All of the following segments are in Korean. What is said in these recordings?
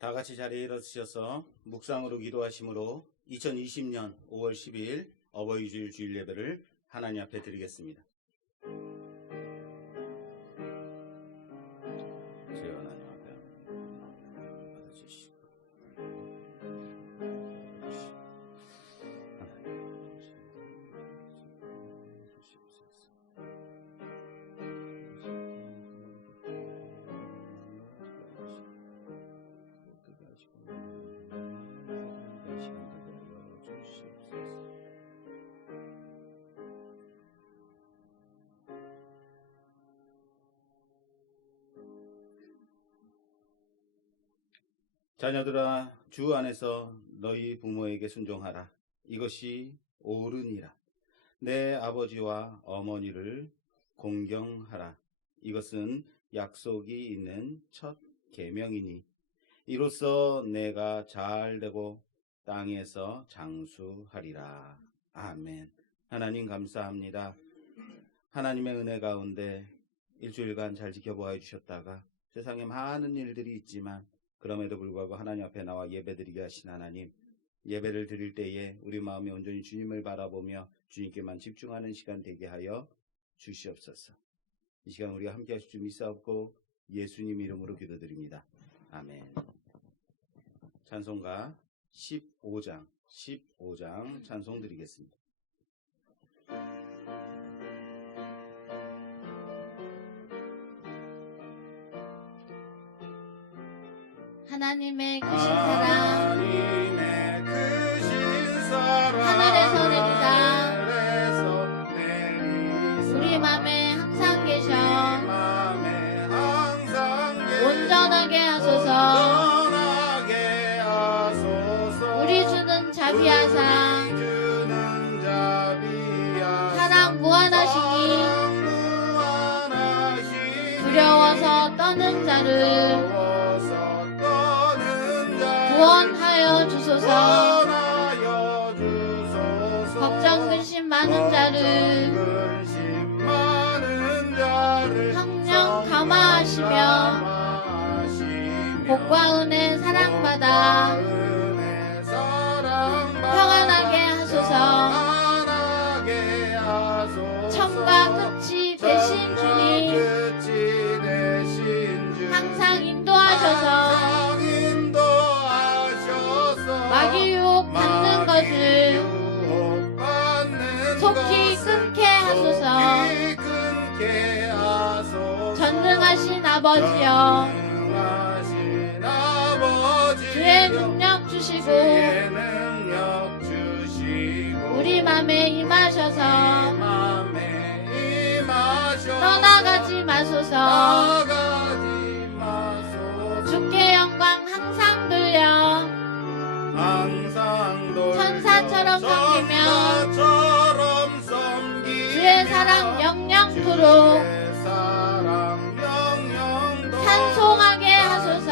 다 같이 자리에 일어서셔서 묵상으로 기도하심으로 2020년 5월 10일 어버이 주일 주일 예배를 하나님 앞에 드리겠습니다. 주여 하나님 앞에 받아주시고 자녀들아, 주 안에서 너희 부모에게 순종하라. 이것이 옳으니라. 내 아버지와 어머니를 공경하라. 이것은 약속이 있는 첫 계명이니 이로써 내가 잘되고 땅에서 장수하리라. 아멘. 하나님 감사합니다. 하나님의 은혜 가운데 일주일간 잘 지켜보아 주셨다가 세상에 많은 일들이 있지만 그럼에도 불구하고 하나님 앞에 나와 예배드리게 하신 하나님, 예배를 드릴 때에 우리 마음이 온전히 주님을 바라보며 주님께만 집중하는 시간 되게 하여 주시옵소서. 이 시간 우리가 함께 하실 줄 믿사옵고 예수님 이름으로 기도드립니다. 아멘. 찬송가 15장 찬송 드리겠습니다. 하나님의 크신 사랑 하나님의 크신 사랑 하늘에서 내리사 우리 맘에 항상 계셔 온전하게 하소서 우리 주는 자비하사 사랑 무한하시니 두려워서 떠는 자를 구원하여 주소서 걱정 근심 많은 자를 성령 감화하시며 복과 은혜 사랑받아 평안하게 하소서 처음과 끝이 되신 주님 항상 인도하셔서 마귀 유혹 받는 것을 속히 끊게 하소서 전능하신 아버지여 주의 능력 주시고 우리 맘에 임하셔서 떠나가지 마소서 주께 영광 항상 돌려 천사처럼 섬기며 주의 사랑 영영토록 찬송하게 하소서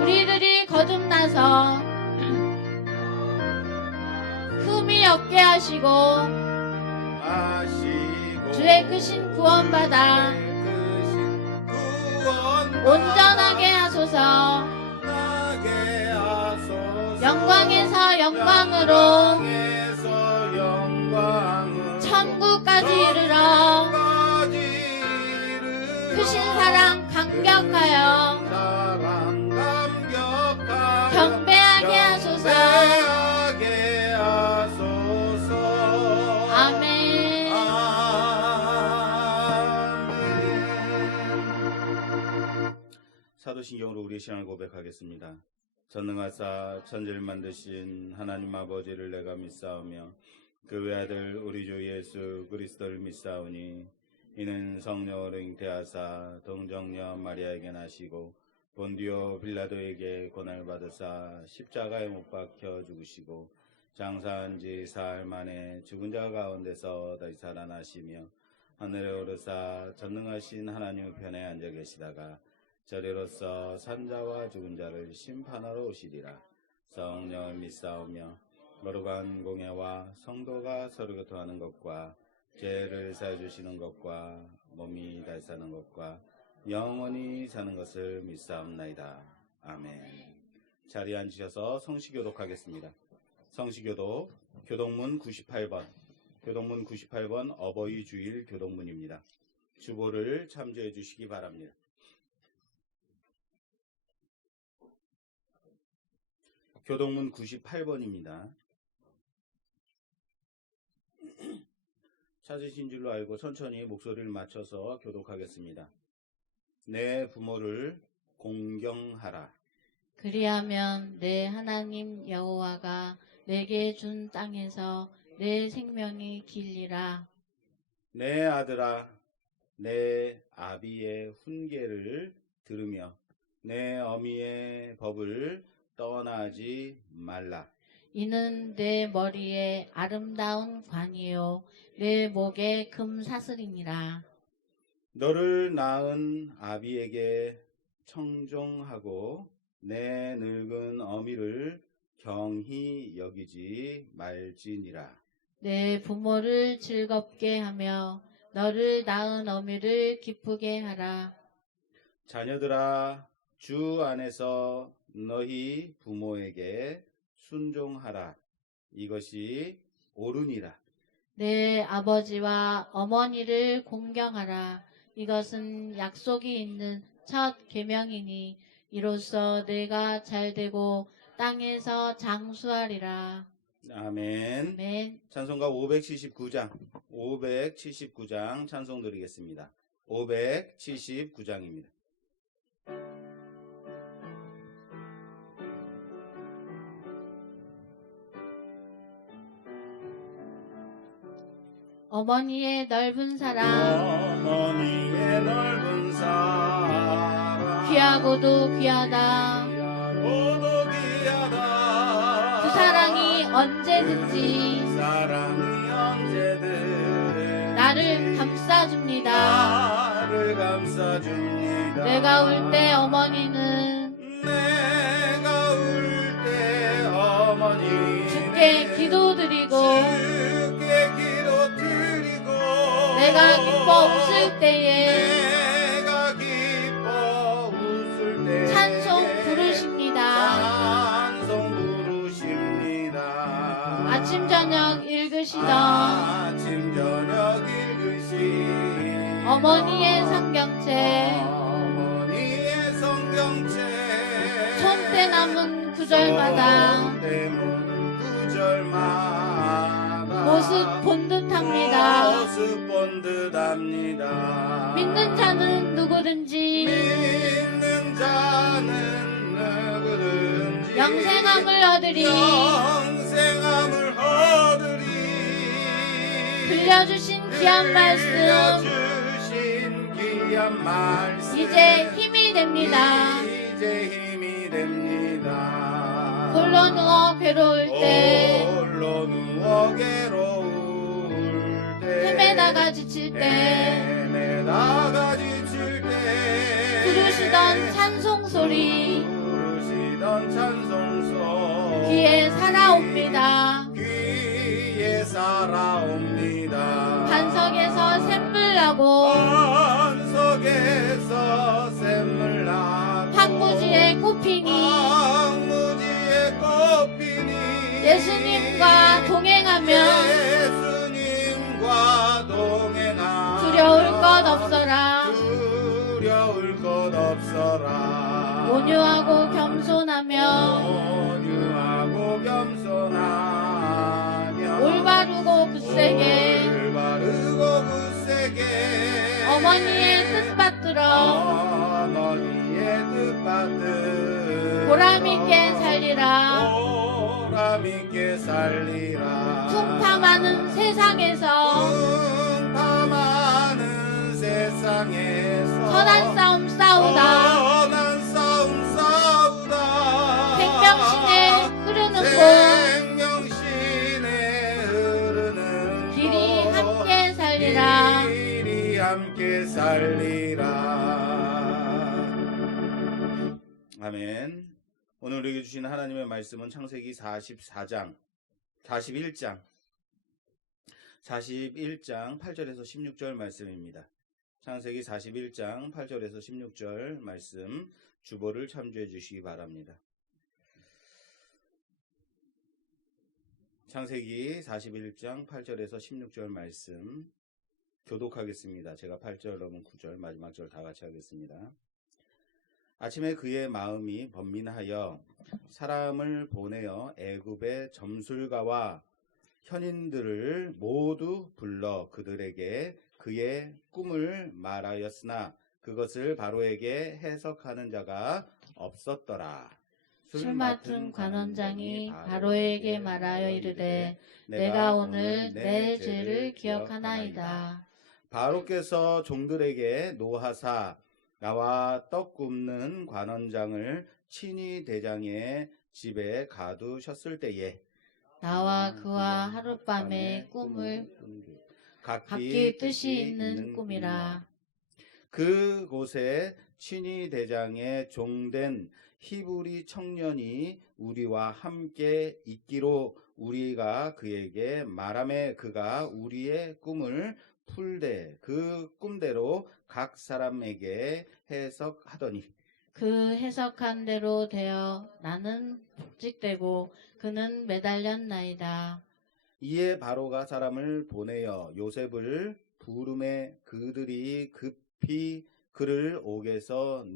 우리들이 거듭나서 흠이 없게 하시고 주의 크신 구원받아 온전하게 하소서 영광에서 영광으로 천국까지 이르러 크신 사랑 감격하여 경배하게 하소서. 아멘. 사도신경으로 우리의 신앙을 고백하겠습니다. 전능하사 천지를 만드신 하나님 아버지를 내가 믿사오며 그 외아들 우리 주 예수 그리스도를 믿사오니 이는 성령으로 잉태하사 동정녀 마리아에게 나시고 본디오 빌라도에게 고난을 받으사 십자가에 못 박혀 죽으시고 장사한 지 사흘 만에 죽은 자 가운데서 다시 살아나시며 하늘에 오르사 전능하신 하나님 편에 앉아 계시다가 저리로서 산자와 죽은 자를 심판하러 오시리라. 성령을 믿사오며 거룩한 공예와 성도가 서로 교통하는 것과 죄를 사해 주시는 것과 몸이 다시 사는 것과 영원히 사는 것을 믿사옵나이다. 아멘. 자리에 앉으셔서 성시교독하겠습니다. 성시교독 교동문 98번 교동문 98번 어버이 주일 교동문입니다. 주보를 참조해 주시기 바랍니다. 교동문 98번입니다. 찾으신 줄로 알고 천천히 목소리를 맞춰서 교독하겠습니다. 내 부모를 공경하라. 그리하면 내 하나님 여호와가 내게 준 땅에서 내 생명이 길리라. 내 아들아, 내 아비의 훈계를 들으며 내 어미의 법을 떠나지 말라. 이는 내 머리에 아름다운 관이요 내 목에 금사슬이니라. 너를 낳은 아비에게 청종하고 내 늙은 어미를 경히 여기지 말지니라. 내 부모를 즐겁게 하며 너를 낳은 어미를 기쁘게 하라. 자녀들아, 주 안에서 너희 부모에게 순종하라. 이것이 옳으니라. 내 아버지와 어머니를 공경하라. 이것은 약속이 있는 첫 계명이니 이로써 내가 잘되고 땅에서 장수하리라. 아멘. 아멘. 찬송가 579장 찬송 드리겠습니다. 579장입니다. 어머니의 넓은 사랑 어머니의 넓은 사랑 귀하고도 귀하다. 귀하고도 귀하다. 그 사랑이 언제든지 그 사랑이 언제든 나를 감싸줍니다. 나를 감싸줍니다. 내가 울 때 어머니는 내가 울 때 어머니 주께 기도드리고 내가 기뻐 웃을 때에 찬송 부르십니다. 아침 저녁 읽으시던 어머니의 성경책 손때 남은 구절마다 모습 본 듯합니다. 믿는 자는 누구든지 영생함을 얻으리. 들려주신 귀한 말씀 이제 힘이 됩니다. 홀로 누워 괴로울 때 헤매다가 지칠 때 부르시던 찬송 소리 귀에 살아옵니다. 반석에서 샘물 나고 황무지에 꽃피니 예수님과 동행하면 두려울 것 없어라. 온유하고 겸손하며 올바르고 굳세게 어머니의 뜻 받들어 보람있게 살리라. 풍파많은 세상에서 선한 싸움 싸우다 생명신에 흐르는 곳 길이 함께 살리라. 아멘. 오늘 우리에게 주신 하나님의 말씀은 창세기 41장 8절에서 16절 말씀입니다. 창세기 41장 8절에서 16절 말씀 주보를 참조해 주시기 바랍니다. 창세기 41장 8절에서 16절 말씀 교독하겠습니다. 제가 8절 넘은 9절 마지막 절 다 같이 하겠습니다. 아침에 그의 마음이 번민하여 사람을 보내어 애굽의 점술가와 현인들을 모두 불러 그들에게 그의 꿈을 말하였으나 그것을 바로에게 해석하는 자가 없었더라. 술 맡은 관원장이 바로에게 말하여 이르되 내가 오늘 내 죄를 기억하나이다. 바로께서 종들에게 노하사 나와 떡 굽는 관원장을 친히 대장의 집에 가두셨을 때에 나와 그와 하룻밤에 꿈을 각기 뜻이 있는 꿈이라. 그곳에 친히 대장의 종된 히브리 청년이 우리와 함께 있기로 우리가 그에게 말하매 그가 우리의 꿈을 풀되 그 꿈대로 각 사람에게 해석하더니 그 해석한 대로 되어 나는 복직되고 그는 매달렸나이다. 이에 바로가 사람을 보내어 요셉을 부르매 그들이 급히 그를 옥에서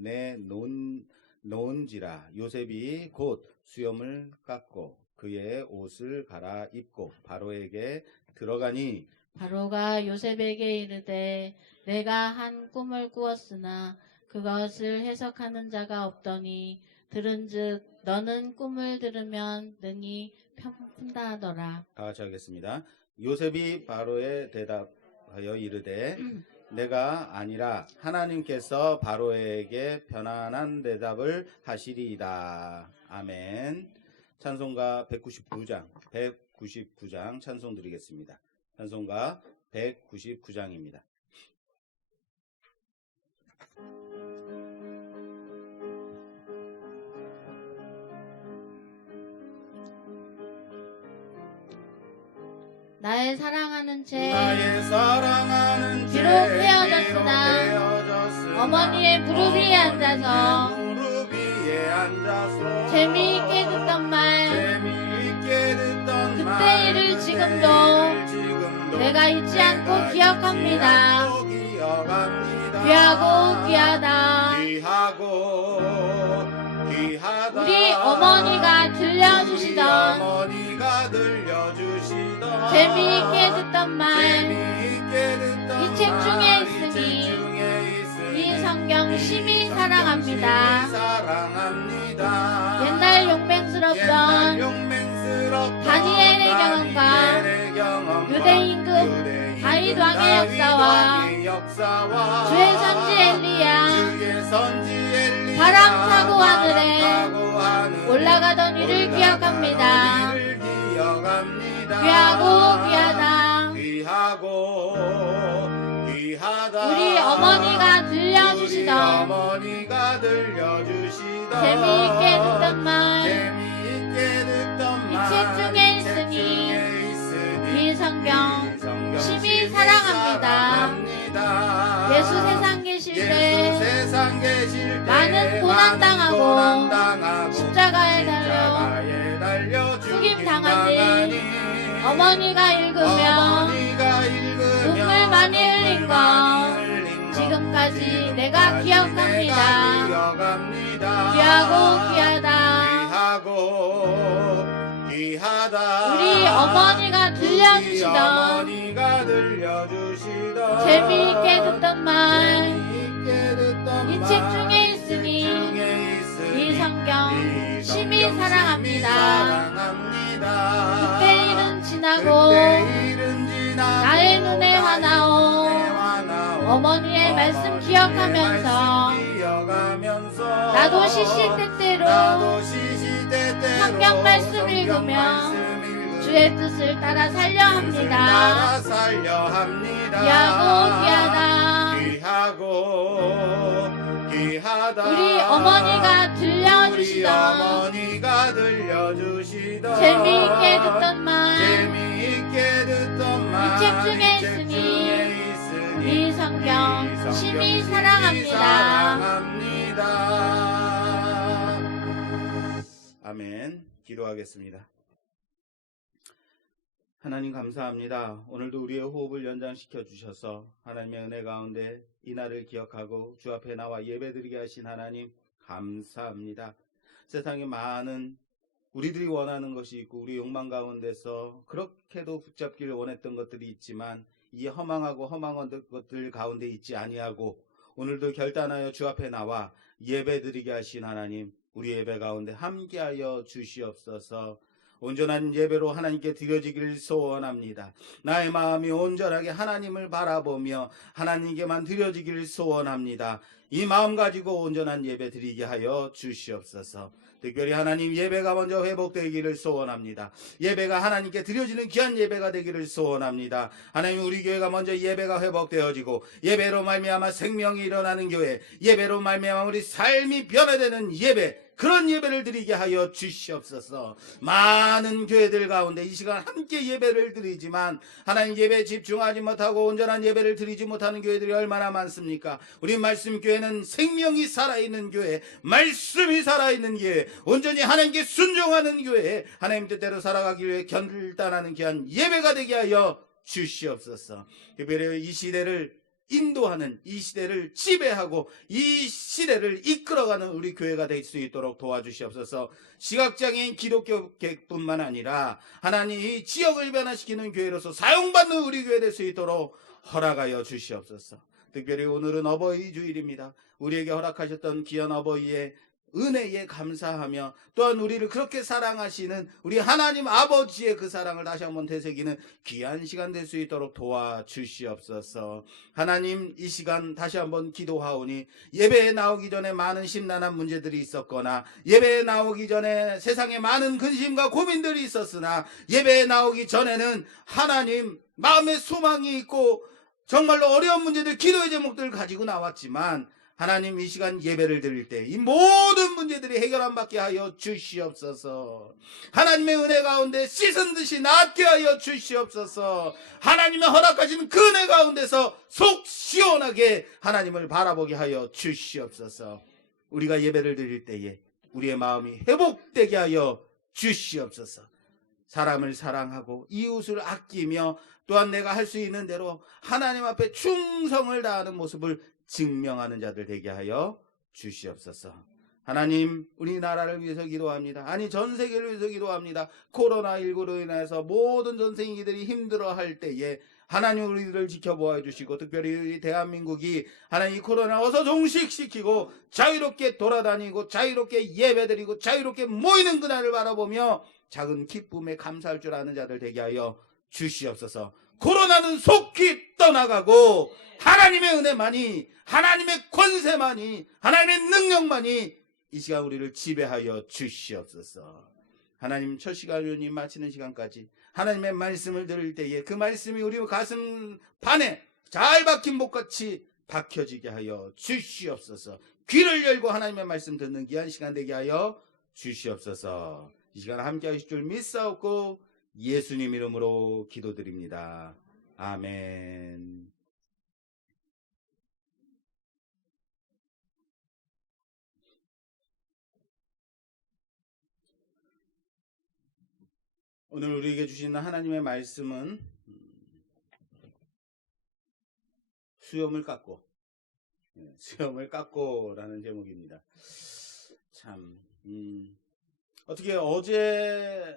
내놓은지라. 요셉이 곧 수염을 깎고 그의 옷을 갈아입고 바로에게 들어가니 바로가 요셉에게 이르되 내가 한 꿈을 꾸었으나 그것을 해석하는 자가 없더니 들은즉 너는 꿈을 들으면 능히 푼다 하더라. 다 같이 하겠습니다. 요셉이 바로에 대답하여 이르되 내가 아니라 하나님께서 바로에게 편안한 대답을 하시리이다. 아멘. 찬송가 199장 찬송 드리겠습니다. 찬송가 199장입니다. 나의 사랑하는 죄 비록 헤어졌으나 어머니의 무릎 위에 앉아서 재미있게 듣던 말 그때 일을 지금도 내가 잊지 않고 기억합니다. 귀하고 귀하다. 우리 어머니가 들려주시던 재미있게 듣던 말 이 책 중에 있으니 이 성경 심히 사랑합니다. 옛날 용맹스럽던 다니엘의 경험과 유대 임금 다윗 왕의 역사와 주의 선지 엘리야 바람 타고 하늘에 올라가던 일을 기억합니다. 귀하고 귀하다. 우리 어머니가 들려주시던 재미있게 듣던 말 이 책 중에 있으니 이 성경 심히 사랑합니다. 예수 세상 계실 때 많은 고난당하고 십자가에 달려 죽임당하니 어머니가 읽으며 눈물 많이 흘린 것 지금까지 내가 기억합니다. 귀하고 귀하다. 우리 어머니가 들려주시던 재미있게 듣던 말 이 책 중에 있으니 이 성경 심히 사랑합니다. 그때 일은 지나고 나의 눈에 화나오 어머니의 말씀 기억하면서 나도 시시때때로 성경 말씀 읽으며 주의 뜻을 따라 살려 합니다. 귀하고 귀하다. 우리 어머니가 들려주시던 재미있게 듣던 말 이 책 중에 있으니 이 성경 성경 심히 사랑합니다. 아멘. 기도하겠습니다. 하나님 감사합니다. 오늘도 우리의 호흡을 연장시켜 주셔서 하나님의 은혜 가운데 이 날을 기억하고 주 앞에 나와 예배드리게 하신 하나님 감사합니다. 세상에 많은 우리들이 원하는 것이 있고 우리 욕망 가운데서 그렇게도 붙잡기를 원했던 것들이 있지만 이 허망하고 허망한 것들 가운데 있지 아니하고 오늘도 결단하여 주 앞에 나와 예배드리게 하신 하나님, 우리 예배 가운데 함께하여 주시옵소서. 온전한 예배로 하나님께 드려지기를 소원합니다. 나의 마음이 온전하게 하나님을 바라보며 하나님께만 드려지기를 소원합니다. 이 마음 가지고 온전한 예배 드리게 하여 주시옵소서. 특별히 하나님 예배가 먼저 회복되기를 소원합니다. 예배가 하나님께 드려지는 귀한 예배가 되기를 소원합니다. 하나님 우리 교회가 먼저 예배가 회복되어지고 예배로 말미암아 생명이 일어나는 교회, 예배로 말미암아 우리 삶이 변화되는 예배, 그런 예배를 드리게 하여 주시옵소서. 많은 교회들 가운데 이 시간 함께 예배를 드리지만 하나님 예배에 집중하지 못하고 온전한 예배를 드리지 못하는 교회들이 얼마나 많습니까? 우리 말씀교회는 생명이 살아있는 교회, 말씀이 살아있는 교회, 온전히 하나님께 순종하는 교회, 하나님 뜻대로 살아가기 위해 결단하는 귀한 예배가 되게 하여 주시옵소서. 특별히 이 시대를 인도하는, 이 시대를 지배하고 이 시대를 이끌어가는 우리 교회가 될 수 있도록 도와주시옵소서. 시각장애인 기독교계뿐만 아니라 하나님 이 지역을 변화시키는 교회로서 사용받는 우리 교회 될 수 있도록 허락하여 주시옵소서. 특별히 오늘은 어버이 주일입니다. 우리에게 허락하셨던 귀한 어버이의 은혜에 감사하며 또한 우리를 그렇게 사랑하시는 우리 하나님 아버지의 그 사랑을 다시 한번 되새기는 귀한 시간 될 수 있도록 도와주시옵소서. 하나님 이 시간 다시 한번 기도하오니 예배에 나오기 전에 많은 심란한 문제들이 있었거나 예배에 나오기 전에 세상에 많은 근심과 고민들이 있었으나 예배에 나오기 전에는 하나님 마음에 소망이 있고 정말로 어려운 문제들, 기도의 제목들을 가지고 나왔지만 하나님 이 시간 예배를 드릴 때 이 모든 문제들이 해결함 받게 하여 주시옵소서. 하나님의 은혜 가운데 씻은 듯이 낫게 하여 주시옵소서. 하나님의 허락하신 그 은혜 가운데서 속 시원하게 하나님을 바라보게 하여 주시옵소서. 우리가 예배를 드릴 때에 우리의 마음이 회복되게 하여 주시옵소서. 사람을 사랑하고 이웃을 아끼며 또한 내가 할 수 있는 대로 하나님 앞에 충성을 다하는 모습을 증명하는 자들 되게 하여 주시옵소서. 하나님 우리나라를 위해서 기도합니다. 아니 전 세계를 위해서 기도합니다. 코로나19로 인해서 모든 전 세계들이 힘들어할 때에 하나님 우리들을 지켜보아 주시고 특별히 우리 대한민국이 하나님 이 코로나 어서 종식시키고 자유롭게 돌아다니고 자유롭게 예배드리고 자유롭게 모이는 그날을 바라보며 작은 기쁨에 감사할 줄 아는 자들 되게 하여 주시옵소서. 코로나는 속히 떠나가고 하나님의 은혜만이, 하나님의 권세만이, 하나님의 능력만이 이 시간 우리를 지배하여 주시옵소서. 하나님 첫 시간을 마치는 시간까지 하나님의 말씀을 들을 때에 그 말씀이 우리 가슴 판에 잘 박힌 목같이 박혀지게 하여 주시옵소서. 귀를 열고 하나님의 말씀 듣는 귀한 시간 되게 하여 주시옵소서. 이 시간 함께 하실 줄 믿사옵고 예수님 이름으로 기도드립니다. 아멘. 오늘 우리에게 주시는 하나님의 말씀은 수염을 깎고라는 제목입니다. 참 어떻게 어제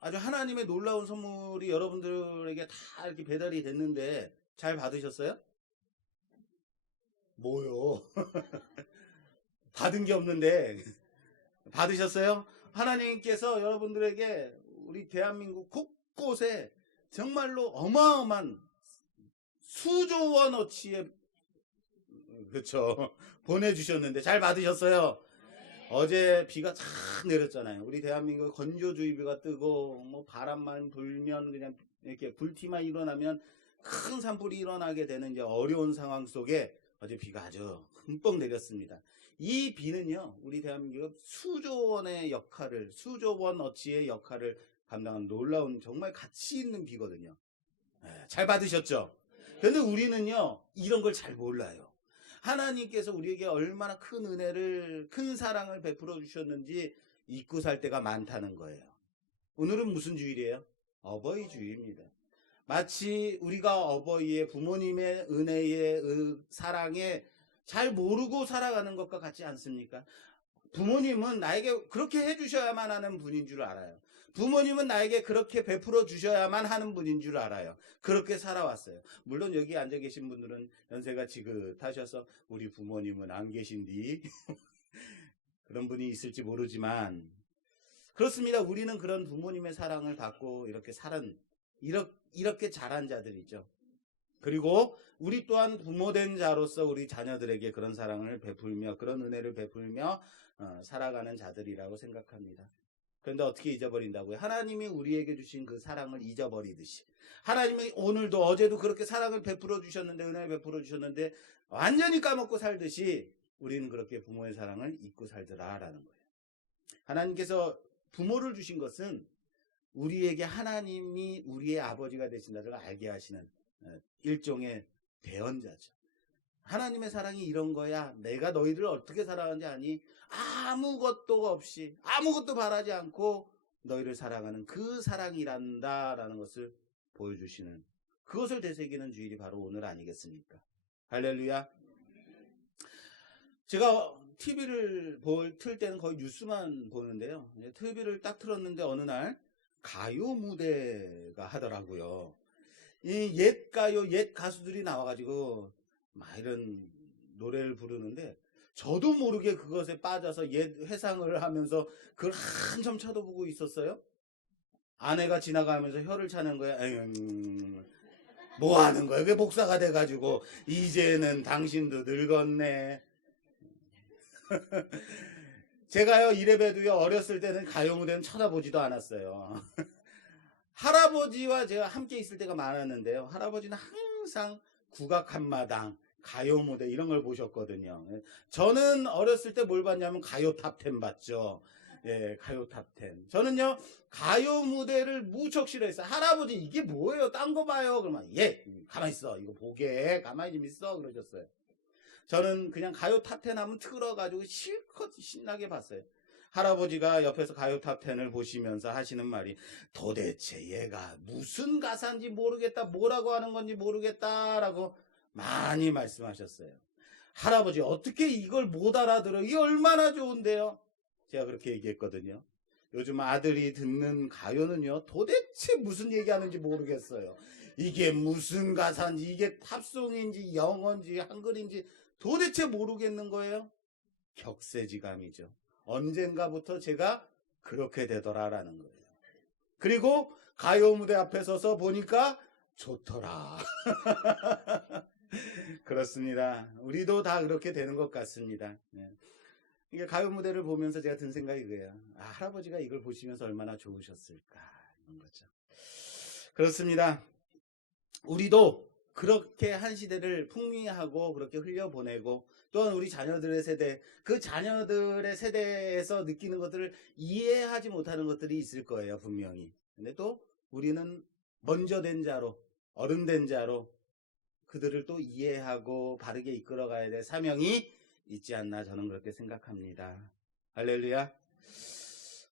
아주 하나님의 놀라운 선물이 여러분들에게 다 이렇게 배달이 됐는데 잘 받으셨어요? 뭐요? 받은 게 없는데 받으셨어요? 하나님께서 여러분들에게 우리 대한민국 곳곳에 정말로 어마어마한 수조 원어치의 그렇죠 보내주셨는데 잘 받으셨어요? 어제 비가 쫙 내렸잖아요. 우리 대한민국 건조주의보가 뜨고 뭐 바람만 불면 그냥 이렇게 불티만 일어나면 큰 산불이 일어나게 되는 이제 어려운 상황 속에 어제 비가 아주 흠뻑 내렸습니다. 이 비는요 우리 대한민국 수조 원의 역할을, 수조 원어치의 역할을 감당한 놀라운 정말 가치 있는 비거든요. 잘 받으셨죠? 그런데 우리는요, 이런 걸 잘 몰라요. 하나님께서 우리에게 얼마나 큰 은혜를, 큰 사랑을 베풀어 주셨는지 잊고 살 때가 많다는 거예요. 오늘은 무슨 주일이에요? 어버이 주일입니다. 마치 우리가 어버이의, 부모님의 은혜의 사랑에 잘 모르고 살아가는 것과 같지 않습니까? 부모님은 나에게 그렇게 해주셔야만 하는 분인 줄 알아요. 부모님은 나에게 그렇게 베풀어 주셔야만 하는 분인 줄 알아요. 그렇게 살아왔어요. 물론 여기 앉아 계신 분들은 연세가 지긋하셔서 우리 부모님은 안 계신디 그런 분이 있을지 모르지만, 그렇습니다. 우리는 그런 부모님의 사랑을 받고 이렇게 이렇게 자란 자들이죠. 그리고 우리 또한 부모된 자로서 우리 자녀들에게 그런 사랑을 베풀며, 그런 은혜를 베풀며 살아가는 자들이라고 생각합니다. 그런데 어떻게 잊어버린다고요? 하나님이 우리에게 주신 그 사랑을 잊어버리듯이, 하나님이 오늘도 어제도 그렇게 사랑을 베풀어 주셨는데, 은혜를 베풀어 주셨는데 완전히 까먹고 살듯이 우리는 그렇게 부모의 사랑을 잊고 살더라라는 거예요. 하나님께서 부모를 주신 것은 우리에게 하나님이 우리의 아버지가 되신다를 알게 하시는 일종의 대언자죠. 하나님의 사랑이 이런 거야. 내가 너희를 어떻게 사랑하는지 아니? 아무것도 없이, 아무것도 바라지 않고 너희를 사랑하는 그 사랑이란다라는 것을 보여주시는, 그것을 되새기는 주일이 바로 오늘 아니겠습니까? 할렐루야. 제가 TV를 틀 때는 거의 뉴스만 보는데요. TV를 딱 틀었는데 어느 날 가요 무대가 하더라고요. 이 옛 가요, 옛 가수들이 나와가지고 막 이런 노래를 부르는데, 저도 모르게 그것에 빠져서 옛 회상을 하면서 그걸 한참 쳐다보고 있었어요. 아내가 지나가면서 혀를 차는 거야. 뭐 하는 거야? 그게 목사가 돼가지고 이제는 당신도 늙었네. 제가요, 이래봬도요, 어렸을 때는 가요 무대는 쳐다보지도 않았어요. 할아버지와 제가 함께 있을 때가 많았는데요, 할아버지는 항상 국악 한마당, 가요 무대 이런 걸 보셨거든요. 저는 어렸을 때 뭘 봤냐면 가요 탑10 봤죠. 예, 가요 탑10. 저는요, 가요 무대를 무척 싫어했어요. 할아버지 이게 뭐예요? 딴 거 봐요. 그러면 예, 가만히 있어. 이거 보게. 가만히 좀 있어. 그러셨어요. 저는 그냥 가요 탑10 하면 틀어가지고 실컷 신나게 봤어요. 할아버지가 옆에서 가요 탑10을 보시면서 하시는 말이, 도대체 얘가 무슨 가사인지 모르겠다, 뭐라고 하는 건지 모르겠다라고 많이 말씀하셨어요. 할아버지 어떻게 이걸 못 알아들어? 이게 얼마나 좋은데요? 제가 그렇게 얘기했거든요. 요즘 아들이 듣는 가요는요, 도대체 무슨 얘기하는지 모르겠어요. 이게 무슨 가사인지, 이게 팝송인지 영어인지 한글인지 도대체 모르겠는 거예요. 격세지감이죠. 언젠가부터 제가 그렇게 되더라라는 거예요. 그리고 가요 무대 앞에 서서 보니까 좋더라. 그렇습니다. 우리도 다 그렇게 되는 것 같습니다. 이게 가요 무대를 보면서 제가 든 생각이 그래요. 할아버지가 이걸 보시면서 얼마나 좋으셨을까, 이런 거죠. 그렇습니다. 우리도 그렇게 한 시대를 풍미하고 그렇게 흘려보내고, 또한 우리 자녀들의 세대, 그 자녀들의 세대에서 느끼는 것들을 이해하지 못하는 것들이 있을 거예요, 분명히. 근데 또 우리는 먼저 된 자로, 어른 된 자로 그들을 또 이해하고 바르게 이끌어가야 될 사명이 있지 않나, 저는 그렇게 생각합니다. 할렐루야.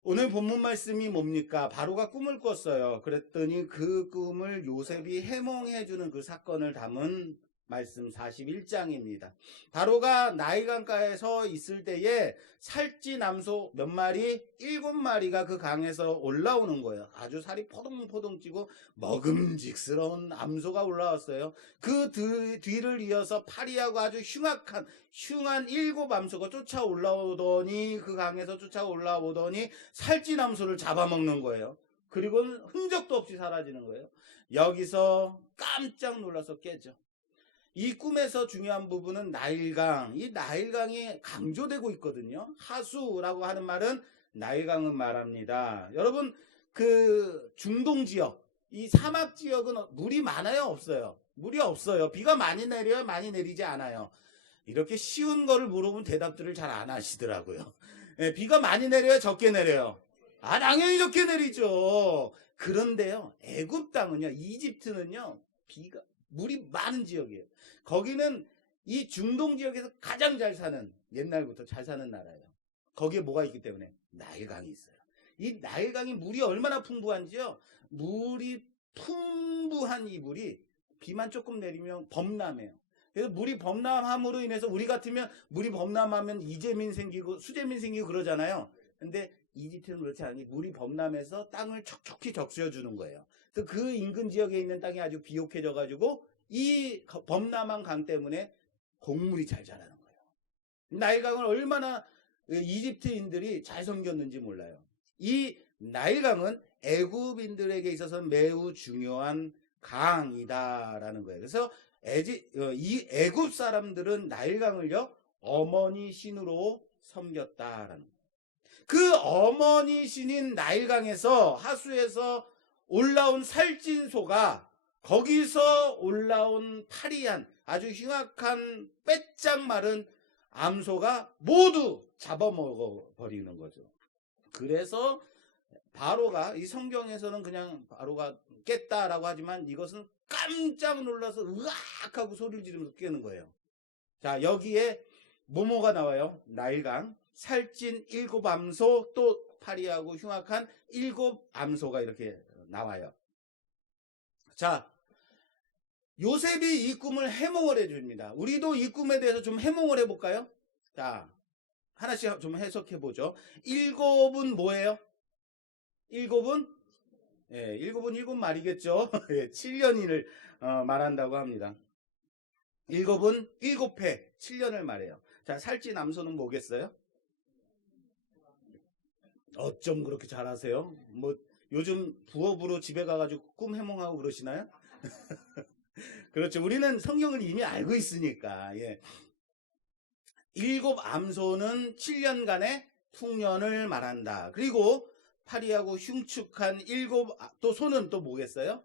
오늘 본문 말씀이 뭡니까? 바로가 꿈을 꿨어요. 그랬더니 그 꿈을 요셉이 해몽해주는 그 사건을 담은 말씀 41장입니다. 바로가 나일강가에 서 있을 때에 살찌남소 몇 마리? 7마리가 그 강에서 올라오는 거예요. 아주 살이 포동포동 찌고 먹음직스러운 암소가 올라왔어요. 그 뒤를 이어서 파리하고 아주 흉한 7암소가 쫓아 올라오더니, 그 강에서 쫓아 올라오더니 살찌남소를 잡아먹는 거예요. 그리고는 흔적도 없이 사라지는 거예요. 여기서 깜짝 놀라서 깨죠. 이 꿈에서 중요한 부분은 나일강, 이 나일강이 강조되고 있거든요. 하수라고 하는 말은 나일강은 말합니다. 여러분, 그 중동 지역, 이 사막 지역은 물이 많아요, 없어요? 물이 없어요. 비가 많이 내려요, 많이 내리지 않아요. 이렇게 쉬운 거를 물어보면 대답들을 잘 안 하시더라고요. 비가 많이 내려요, 적게 내려요? 당연히 적게 내리죠. 그런데요, 애굽 땅은요, 이집트는요, 비가 물이 많은 지역이에요. 거기는 이 중동 지역에서 가장 잘 사는, 옛날부터 잘 사는 나라예요. 거기에 뭐가 있기 때문에? 나일강이 있어요. 이 나일강이 물이 얼마나 풍부한지요. 물이 풍부한 이 물이 비만 조금 내리면 범람해요. 그래서 물이 범람함으로 인해서 우리 같으면 물이 범람하면 이재민 생기고 수재민 생기고 그러잖아요. 근데 이집트는 그렇지 않으니 물이 범람해서 땅을 척척히 적셔주는 거예요. 그래서 그 인근 지역에 있는 땅이 아주 비옥해져 가지고 이 범람한 강 때문에 곡물이 잘 자라는 거예요. 나일강을 얼마나 이집트인들이 잘 섬겼는지 몰라요. 이 나일강은 애굽인들에게 있어서 매우 중요한 강이다라는 거예요. 그래서 이 애굽 사람들은 나일강을요 어머니 신으로 섬겼다라는 거예요. 그 어머니 신인 나일강에서 하수에서 올라온 살찐소가 거기서 올라온 파리한 아주 흉악한 빼짝 마른 암소가 모두 잡아먹어 버리는 거죠. 그래서 바로가, 이 성경에서는 그냥 바로가 깼다라고 하지만 이것은 깜짝 놀라서 으악 하고 소리를 지르면서 깨는 거예요. 자, 여기에 뭐뭐가 나와요? 나일강, 살찐 7암소, 또 파리하고 흉악한 7암소가 이렇게 나와요. 자, 요셉이 이 꿈을 해몽을 해줍니다. 우리도 이 꿈에 대해서 좀 해몽을 해볼까요? 자, 하나씩 좀 해석해보죠. 7은 뭐예요? 7은? 예, 7은 7말이겠죠. 7년을 말한다고 합니다. 7은 7회, 7년을 말해요. 자, 살찐 암소는 뭐겠어요? 어쩜 그렇게 잘하세요? 뭐 요즘 부업으로 집에 가가지고 꿈 해몽하고 그러시나요? 그렇죠. 우리는 성경을 이미 알고 있으니까. 예. 7암소는 7년간의 풍년을 말한다. 그리고 파리하고 흉측한 7, 소는 또 뭐겠어요?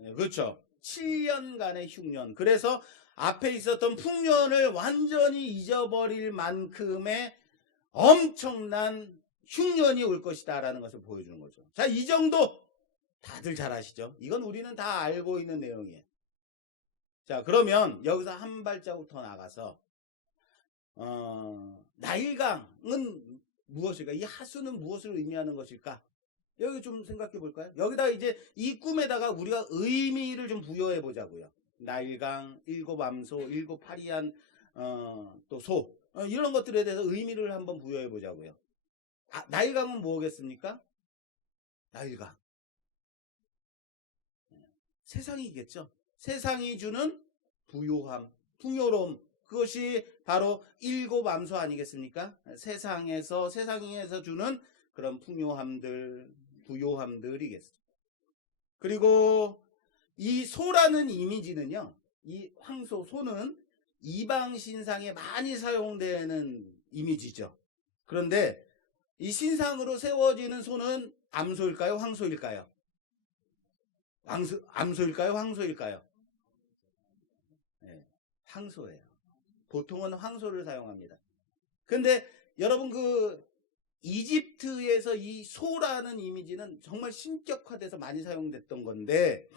예, 그렇죠. 7년간의 흉년. 그래서 앞에 있었던 풍년을 완전히 잊어버릴 만큼의 엄청난 흉년이 올 것이다 라는 것을 보여주는 거죠. 자, 이 정도 다들 잘 아시죠? 이건 우리는 다 알고 있는 내용이에요. 자, 그러면 여기서 한 발자국 더 나가서 나일강은 무엇일까? 이 하수는 무엇을 의미하는 것일까? 여기 좀 생각해 볼까요? 여기다 이제 이 꿈에다가 우리가 의미를 좀 부여해 보자고요. 나일강, 7암소, 7파리한 또 소, 이런 것들에 대해서 의미를 한번 부여해 보자고요. 나일강은 뭐겠습니까? 나일강, 세상이겠죠. 세상이 주는 부요함, 풍요로움, 그것이 바로 7암소 아니겠습니까? 세상에서 주는 그런 풍요함들, 부요함들이겠죠. 그리고 이 소라는 이미지는요, 이 황소, 소는 이방 신상에 많이 사용되는 이미지죠. 그런데 이 신상으로 세워지는 소는 암소일까요? 황소일까요? 암소일까요? 황소일까요? 네, 황소예요. 보통은 황소를 사용합니다. 근데 여러분 이집트에서 이 소라는 이미지는 정말 신격화돼서 많이 사용됐던 건데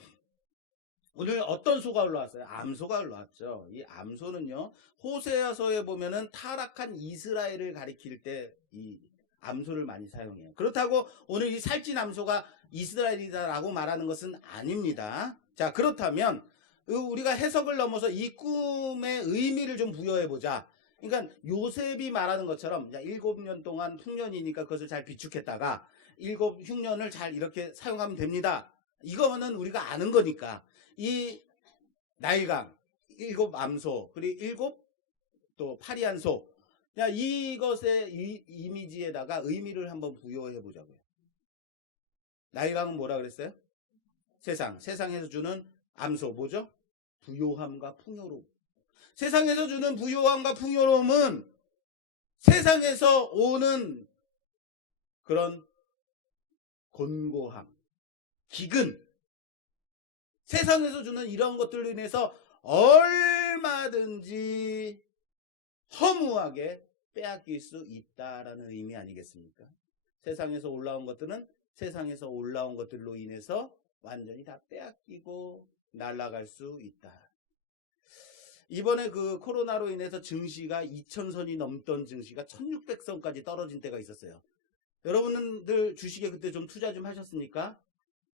오늘 어떤 소가 올라왔어요? 암소가 올라왔죠. 이 암소는요, 호세아서에 보면은 타락한 이스라엘을 가리킬 때 이 암소를 많이 사용해요. 그렇다고 오늘 이 살찐 암소가 이스라엘이다라고 말하는 것은 아닙니다. 자, 그렇다면 우리가 해석을 넘어서 이 꿈의 의미를 좀 부여해보자. 그러니까 요셉이 말하는 것처럼 7년 동안 풍년이니까 그것을 잘 비축했다가 7 흉년을 잘 이렇게 사용하면 됩니다. 이거는 우리가 아는 거니까 이 나일강, 7암소, 그리고 7또 파리한 소, 이것의 이미지에다가 의미를 한번 부여해보자고요. 나일강은 뭐라 그랬어요? 세상에서 주는 암소, 뭐죠? 부요함과 풍요로움. 세상에서 주는 부요함과 풍요로움은 세상에서 오는 그런 곤고함, 기근, 세상에서 주는 이런 것들로 인해서 얼마든지 허무하게 빼앗길 수 있다라는 의미 아니겠습니까? 세상에서 올라온 것들은 세상에서 올라온 것들로 인해서 완전히 다 빼앗기고 날아갈 수 있다. 이번에 그 코로나로 인해서 증시가 2000선이 넘던 증시가 1600선까지 떨어진 때가 있었어요. 여러분들 주식에 그때 좀 투자 좀 하셨습니까?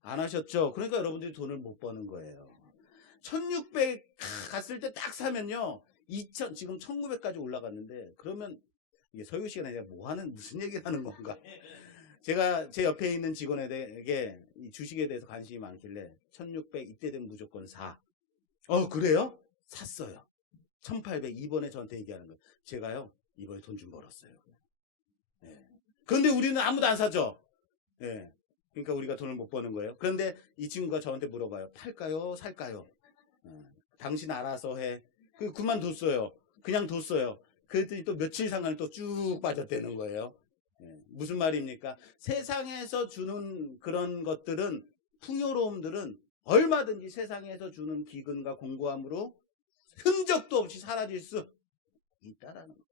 안 하셨죠? 그러니까 여러분들이 돈을 못 버는 거예요. 1600 갔을 때 딱 사면요, 2000, 지금 1900까지 올라갔는데, 그러면 이게 서유 씨가 내가 무슨 얘기를 하는 건가? 제가 제 옆에 있는 직원에게 이 주식에 대해서 관심이 많길래 1600 이때 되면 무조건 사. 그래요? 샀어요. 1800 이번에 저한테 얘기하는 거예요. 제가요 이번에 돈 좀 벌었어요. 예. 그런데 우리는 아무도 안 사죠. 예. 그러니까 우리가 돈을 못 버는 거예요. 그런데 이 친구가 저한테 물어봐요. 팔까요? 살까요? 당신 알아서 해. 그만뒀어요. 그냥 뒀어요. 그랬더니 또 며칠 상간에 또 쭉 빠졌다는 거예요. 무슨 말입니까? 세상에서 주는 그런 것들은, 풍요로움들은 얼마든지 세상에서 주는 기근과 공고함으로 흔적도 없이 사라질 수 있다라는 거예요.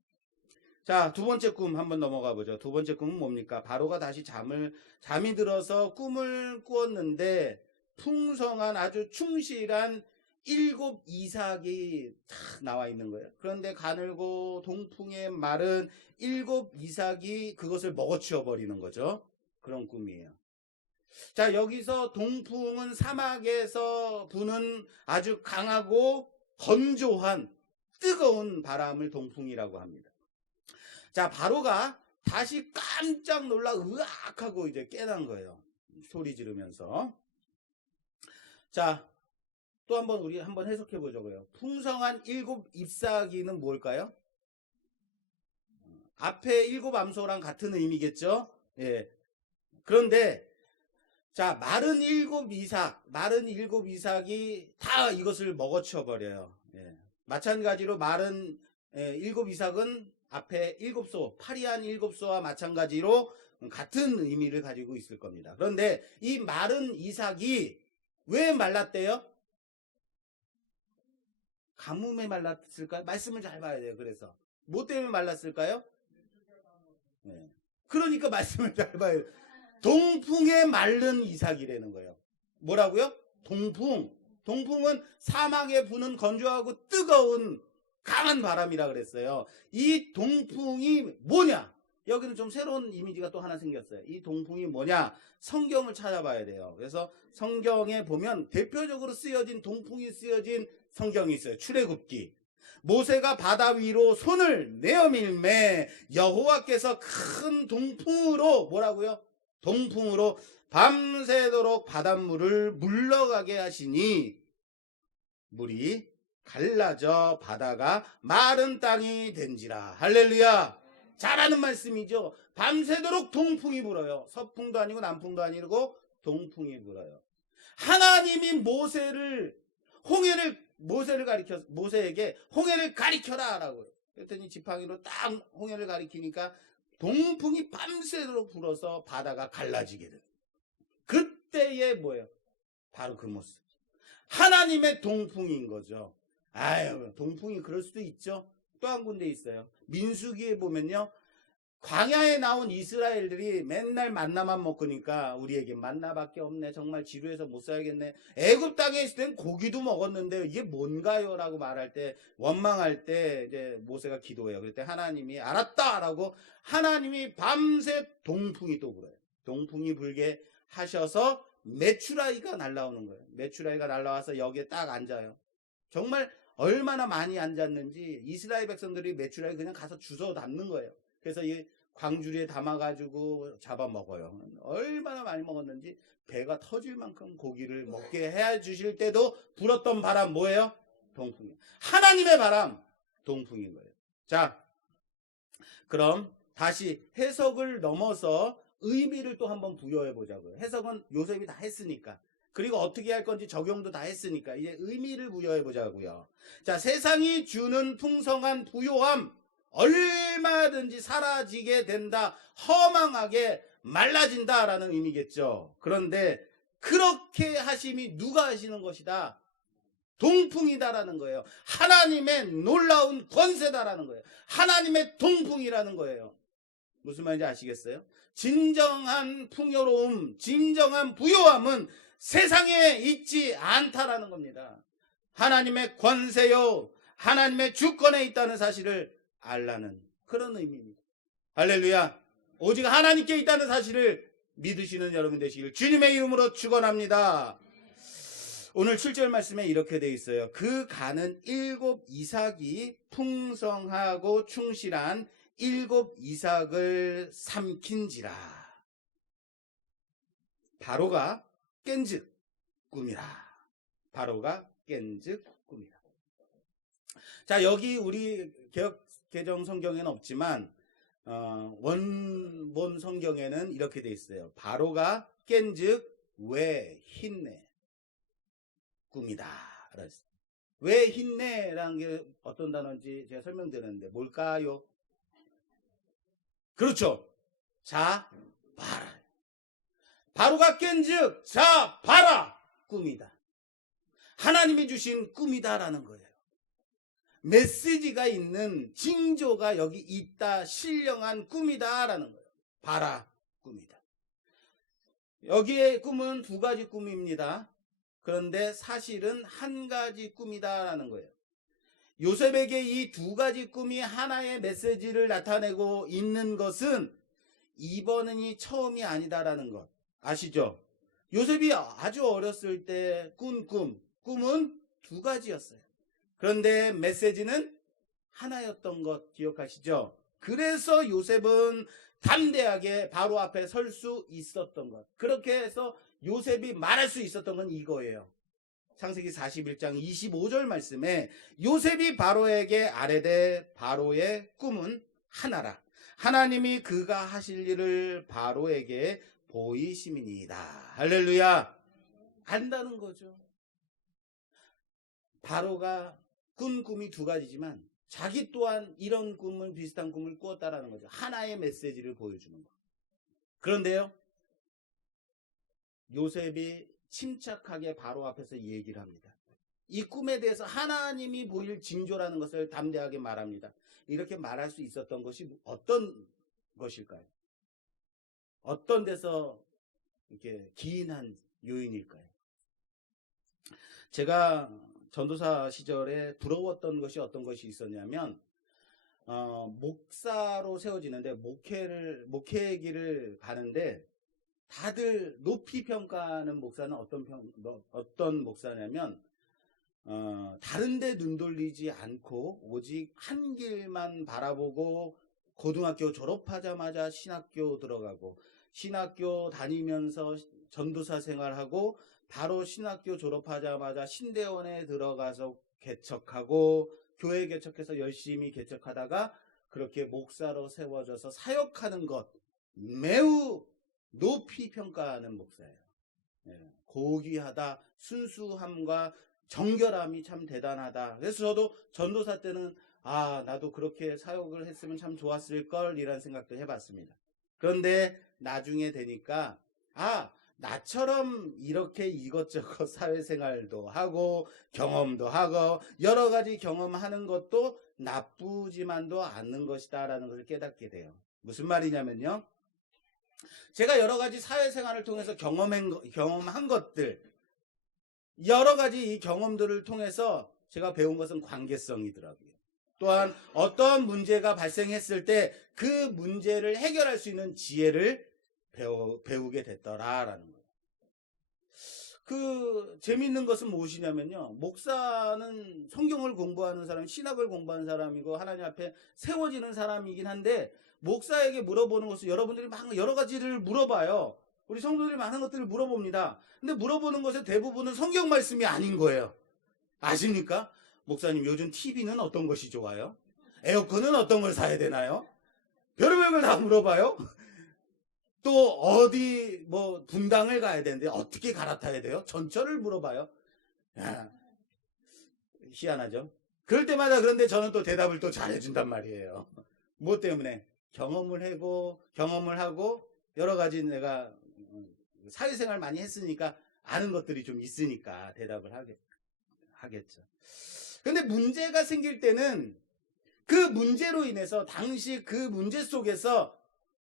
자, 두 번째 꿈 한번 넘어가 보죠. 두 번째 꿈은 뭡니까? 바로가 다시 잠이 들어서 꿈을 꾸었는데 풍성한 아주 충실한 7 이삭이 탁 나와 있는 거예요. 그런데 가늘고 동풍에 마른 7 이삭이 그것을 먹어치워 버리는 거죠. 그런 꿈이에요. 자, 여기서 동풍은 사막에서 부는 아주 강하고 건조한 뜨거운 바람을 동풍이라고 합니다. 자, 바로가 다시 깜짝 놀라 으악하고 이제 깨난 거예요. 소리 지르면서. 자, 또 한번 우리 한번 해석해 보자고요. 풍성한 7 잎사귀는 뭘까요? 앞에 7 암소랑 같은 의미겠죠? 예. 그런데 자, 마른 7 이삭이 다 이것을 먹어치워 버려요. 예. 마찬가지로 마른 7 이삭은 앞에 7소, 파리한 7소와 마찬가지로 같은 의미를 가지고 있을 겁니다. 그런데 이 마른 이삭이 왜 말랐대요? 가뭄에 말랐을까요? 말씀을 잘 봐야 돼요. 그래서 뭐 때문에 말랐을까요? 네. 그러니까 말씀을 잘 봐야 돼요. 동풍에 마른 이삭이라는 거예요. 뭐라고요? 동풍은 사막에 부는 건조하고 뜨거운 강한 바람이라 그랬어요. 이 동풍이 뭐냐? 여기는 좀 새로운 이미지가 또 하나 생겼어요. 이 동풍이 뭐냐? 성경을 찾아봐야 돼요. 그래서 성경에 보면 대표적으로 동풍이 쓰여진 성경이 있어요. 출애굽기. 모세가 바다 위로 손을 내어밀매 여호와께서 큰 동풍으로 뭐라고요? 동풍으로 밤새도록 바닷물을 물러가게 하시니 물이 갈라져 바다가 마른 땅이 된지라. 할렐루야. 잘하는 말씀이죠. 밤새도록 동풍이 불어요. 서풍도 아니고 남풍도 아니고 동풍이 불어요. 하나님이 모세에게 홍해를 가리켜라 라고. 그랬더니 지팡이로 딱 홍해를 가리키니까 동풍이 밤새도록 불어서 바다가 갈라지게 돼요. 그때의 뭐예요? 바로 그 모습. 하나님의 동풍인 거죠. 아유, 동풍이 그럴 수도 있죠. 또 한 군데 있어요. 민수기에 보면요, 광야에 나온 이스라엘들이 맨날 만나만 먹으니까 우리에게 만나밖에 없네, 정말 지루해서 못 살겠네. 애굽 땅에 있을 땐 고기도 먹었는데 이게 뭔가요? 라고 말할 때, 원망할 때 이제 모세가 기도해요. 그럴 때 하나님이 알았다 라고 하나님이 밤새 동풍이 또 불어요. 동풍이 불게 하셔서 메추라기가 날라오는 거예요. 메추라기가 날라와서 여기에 딱 앉아요. 정말 얼마나 많이 앉았는지 이스라엘 백성들이 메추라기 그냥 가서 주워 담는 거예요. 그래서 이 광주리에 담아가지고 잡아먹어요. 얼마나 많이 먹었는지 배가 터질 만큼 고기를 먹게 해주실 때도 불었던 바람 뭐예요? 동풍이에요. 하나님의 바람, 동풍인 거예요. 자, 그럼 다시 해석을 넘어서 의미를 또 한번 부여해 보자고요. 해석은 요셉이 다 했으니까. 그리고 어떻게 할 건지 적용도 다 했으니까 이제 의미를 부여해 보자고요. 자, 세상이 주는 풍성한 부요함 얼마든지 사라지게 된다. 허망하게 말라진다라는 의미겠죠. 그런데 그렇게 하심이 누가 하시는 것이다? 동풍이다라는 거예요. 하나님의 놀라운 권세다라는 거예요. 하나님의 동풍이라는 거예요. 무슨 말인지 아시겠어요? 진정한 풍요로움, 진정한 부요함은 세상에 있지 않다라는 겁니다. 하나님의 권세요, 하나님의 주권에 있다는 사실을 알라는 그런 의미입니다. 할렐루야. 오직 하나님께 있다는 사실을 믿으시는 여러분 되시길 주님의 이름으로 축원합니다. 오늘 7절 말씀에 이렇게 되어 있어요. 그 간은 7 이삭이 풍성하고 충실한 7 이삭을 삼킨지라. 바로가 깬즉 꿈이라. 바로가 깬즉 꿈이라. 자, 여기 우리 개역 개정 성경에는 없지만 원본 성경에는 이렇게 되어 있어요. 바로가 깬즉 왜 힘내 꿈이다. 왜 힘내라는 게 어떤 단어인지 제가 설명드렸는데 뭘까요? 그렇죠. 자 봐라. 바로가 깬즉 자 봐라. 꿈이다. 하나님이 주신 꿈이다라는 거예요. 메시지가 있는 징조가 여기 있다. 신령한 꿈이다라는 거예요. 봐라. 꿈이다. 여기에 꿈은 2가지 꿈입니다. 그런데 사실은 1가지 꿈이다라는 거예요. 요셉에게 이 2가지 꿈이 하나의 메시지를 나타내고 있는 것은 이번이 처음이 아니다라는 것 아시죠? 요셉이 아주 어렸을 때 꾼 꿈은 2가지였어요. 그런데 메시지는 하나였던 것 기억하시죠? 그래서 요셉은 담대하게 바로 앞에 설 수 있었던 것. 그렇게 해서 요셉이 말할 수 있었던 건 이거예요. 창세기 41장 25절 말씀에 요셉이 바로에게 아뢰되 바로의 꿈은 하나라. 하나님이 그가 하실 일을 바로에게 보이심이니이다. 할렐루야. 안다는 거죠. 바로가 꾼 꿈이 2가지지만 자기 또한 이런 꿈을 비슷한 꿈을 꾸었다라는 거죠. 하나의 메시지를 보여주는 거. 그런데요, 요셉이 침착하게 바로 앞에서 얘기를 합니다. 이 꿈에 대해서 하나님이 보일 징조라는 것을 담대하게 말합니다. 이렇게 말할 수 있었던 것이 어떤 것일까요? 어떤 데서 이렇게 기인한 요인일까요? 제가 전도사 시절에 부러웠던 것이 어떤 것이 있었냐면 목사로 세워지는데 목회 길을 가는데 다들 높이 평가하는 목사는 어떤 목사냐면 다른 데 눈 돌리지 않고 오직 한 길만 바라보고 고등학교 졸업하자마자 신학교 들어가고 신학교 다니면서 전도사 생활하고 바로 신학교 졸업하자마자 신대원에 들어가서 개척하고 교회 개척해서 열심히 개척하다가 그렇게 목사로 세워져서 사역하는 것 매우 높이 평가하는 목사예요. 고귀하다, 순수함과 정결함이 참 대단하다. 그래서 저도 전도사 때는 나도 그렇게 사역을 했으면 참 좋았을 걸 이런 생각도 해봤습니다. 그런데 나중에 되니까 나처럼 이렇게 이것저것 사회생활도 하고 경험도 하고 여러 가지 경험하는 것도 나쁘지만도 않는 것이다 라는 것을 깨닫게 돼요. 무슨 말이냐면요, 제가 여러 가지 사회생활을 통해서 경험한 것들, 여러 가지 이 경험들을 통해서 제가 배운 것은 관계성이더라고요. 또한 어떤 문제가 발생했을 때 그 문제를 해결할 수 있는 지혜를 배우게 됐더라라는 거예요. 재밌는 것은 무엇이냐면요, 목사는 성경을 공부하는 사람, 신학을 공부하는 사람이고 하나님 앞에 세워지는 사람이긴 한데 목사에게 물어보는 것은 여러분들이 막 여러 가지를 물어봐요. 우리 성도들이 많은 것들을 물어봅니다. 근데 물어보는 것의 대부분은 성경 말씀이 아닌 거예요. 아십니까? 목사님, 요즘 TV는 어떤 것이 좋아요? 에어컨은 어떤 걸 사야 되나요? 별의별 걸 다 물어봐요. 또 어디 분당을 가야 되는데 어떻게 갈아타야 돼요? 전철을 물어봐요. 희한하죠? 그럴 때마다 그런데 저는 또 대답을 또 잘해준단 말이에요. 뭐 때문에? 경험을 하고 여러 가지 내가 사회생활 많이 했으니까 아는 것들이 좀 있으니까 대답을 하겠죠. 근데 문제가 생길 때는 그 문제로 인해서 당시 그 문제 속에서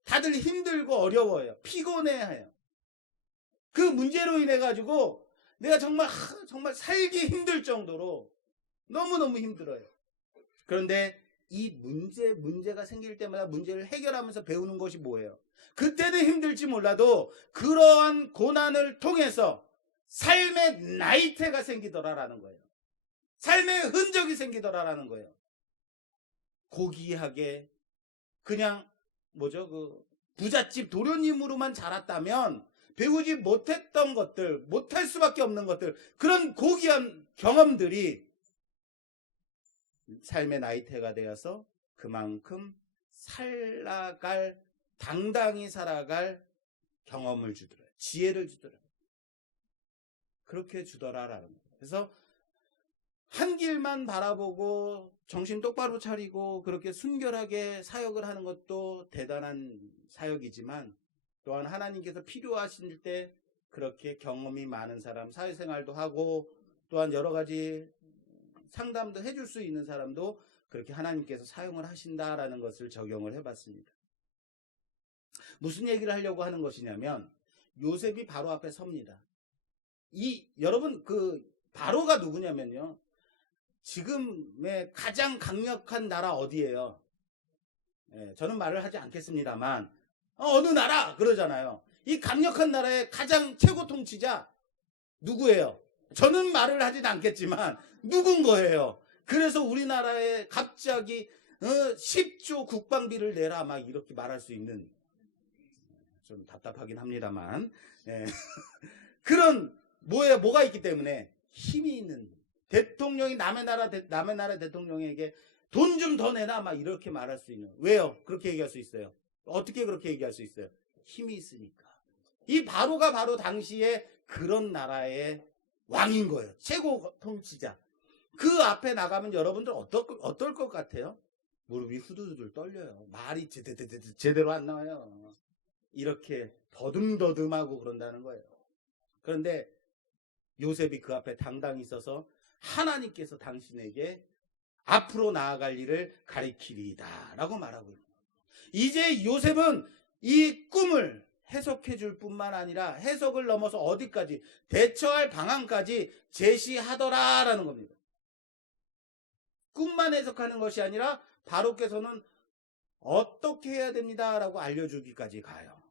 다들 힘들고 어려워요. 피곤해해요. 그 문제로 인해 가지고 내가 정말 살기 힘들 정도로 너무너무 힘들어요. 그런데 이 문제가 생길 때마다 문제를 해결하면서 배우는 것이 뭐예요? 그때는 힘들지 몰라도 그러한 고난을 통해서 삶의 나이테가 생기더라라는 거예요. 삶의 흔적이 생기더라라는 거예요. 고귀하게 그냥 부잣집 도련님으로만 자랐다면 배우지 못했던 것들, 못할 수밖에 없는 것들, 그런 고귀한 경험들이 삶의 나이테가 되어서 그만큼 당당히 살아갈 경험을 주더라. 지혜를 주더라. 그렇게 주더라라는 거예요. 그래서 한 길만 바라보고 정신 똑바로 차리고 그렇게 순결하게 사역을 하는 것도 대단한 사역이지만, 또한 하나님께서 필요하실 때 그렇게 경험이 많은 사람, 사회생활도 하고 또한 여러 가지 상담도 해줄 수 있는 사람도 그렇게 하나님께서 사용을 하신다라는 것을 적용을 해봤습니다. 무슨 얘기를 하려고 하는 것이냐면, 요셉이 바로 앞에 섭니다. 여러분, 바로가 누구냐면요, 지금의 가장 강력한 나라 어디예요? 저는 말을 하지 않겠습니다만 어느 나라 그러잖아요. 이 강력한 나라의 가장 최고 통치자 누구예요? 저는 말을 하진 않겠지만 누군 거예요. 그래서 우리나라에 갑자기 10조 국방비를 내라 막 이렇게 말할 수 있는, 좀 답답하긴 합니다만 그런 뭐가 있기 때문에 힘이 있는 대통령이 남의 나라 대통령에게 돈 좀 더 내놔 막 이렇게 말할 수 있는. 왜요? 그렇게 얘기할 수 있어요. 어떻게 그렇게 얘기할 수 있어요? 힘이 있으니까. 이 바로가 바로 당시에 그런 나라의 왕인 거예요. 최고 통치자. 그 앞에 나가면 여러분들 어떨 것 같아요? 무릎이 후두두들 떨려요. 말이 제대로 안 나와요. 이렇게 더듬더듬하고 그런다는 거예요. 그런데 요셉이 그 앞에 당당히 있어서 하나님께서 당신에게 앞으로 나아갈 일을 가리키리이다 라고 말하고 있는 거예요. 이제 요셉은 이 꿈을 해석해 줄 뿐만 아니라 해석을 넘어서 어디까지, 대처할 방안까지 제시하더라라는 겁니다. 꿈만 해석하는 것이 아니라 바로께서는 어떻게 해야 됩니다 라고 알려주기까지 가요.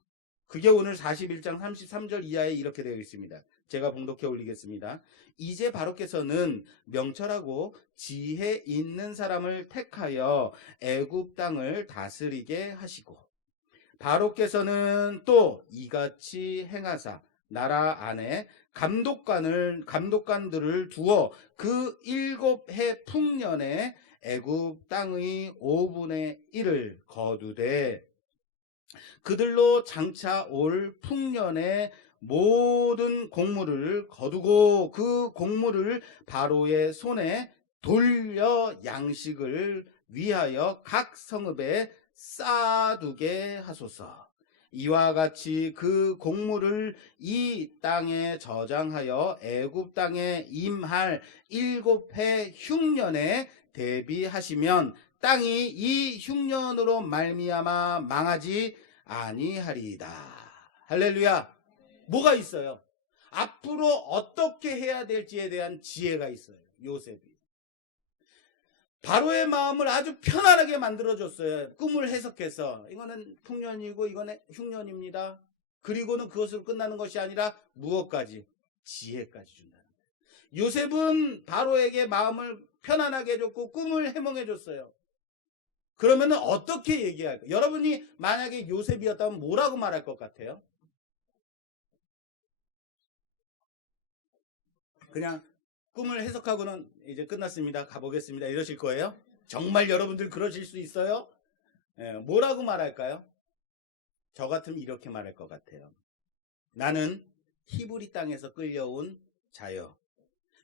그게 오늘 41장 33절 이하에 이렇게 되어 있습니다. 제가 봉독해 올리겠습니다. 이제 바로께서는 명철하고 지혜 있는 사람을 택하여 애굽 땅을 다스리게 하시고, 바로께서는 또 이같이 행하사 나라 안에 감독관들을 두어 그 7해 풍년에 애굽 땅의 5분의 1을 거두되 그들로 장차 올 풍년에 모든 곡물을 거두고 그 곡물을 바로의 손에 돌려 양식을 위하여 각 성읍에 쌓아두게 하소서. 이와 같이 그 곡물을 이 땅에 저장하여 애굽 땅에 임할 7해 흉년에 대비하시면 땅이 이 흉년으로 말미암아 망하지 아니하리이다. 할렐루야. 뭐가 있어요? 앞으로 어떻게 해야 될지에 대한 지혜가 있어요. 요셉이 바로의 마음을 아주 편안하게 만들어줬어요. 꿈을 해석해서 이거는 풍년이고 이거는 흉년입니다. 그리고는 그것으로 끝나는 것이 아니라 무엇까지? 지혜까지 준다는 거예요. 요셉은 바로에게 마음을 편안하게 해줬고 꿈을 해몽해줬어요. 그러면 어떻게 얘기할까요? 여러분이 만약에 요셉이었다면 뭐라고 말할 것 같아요? 그냥 꿈을 해석하고는 이제 끝났습니다. 가보겠습니다. 이러실 거예요? 정말 여러분들 그러실 수 있어요? 뭐라고 말할까요? 저 같으면 이렇게 말할 것 같아요. 나는 히브리 땅에서 끌려온 자여,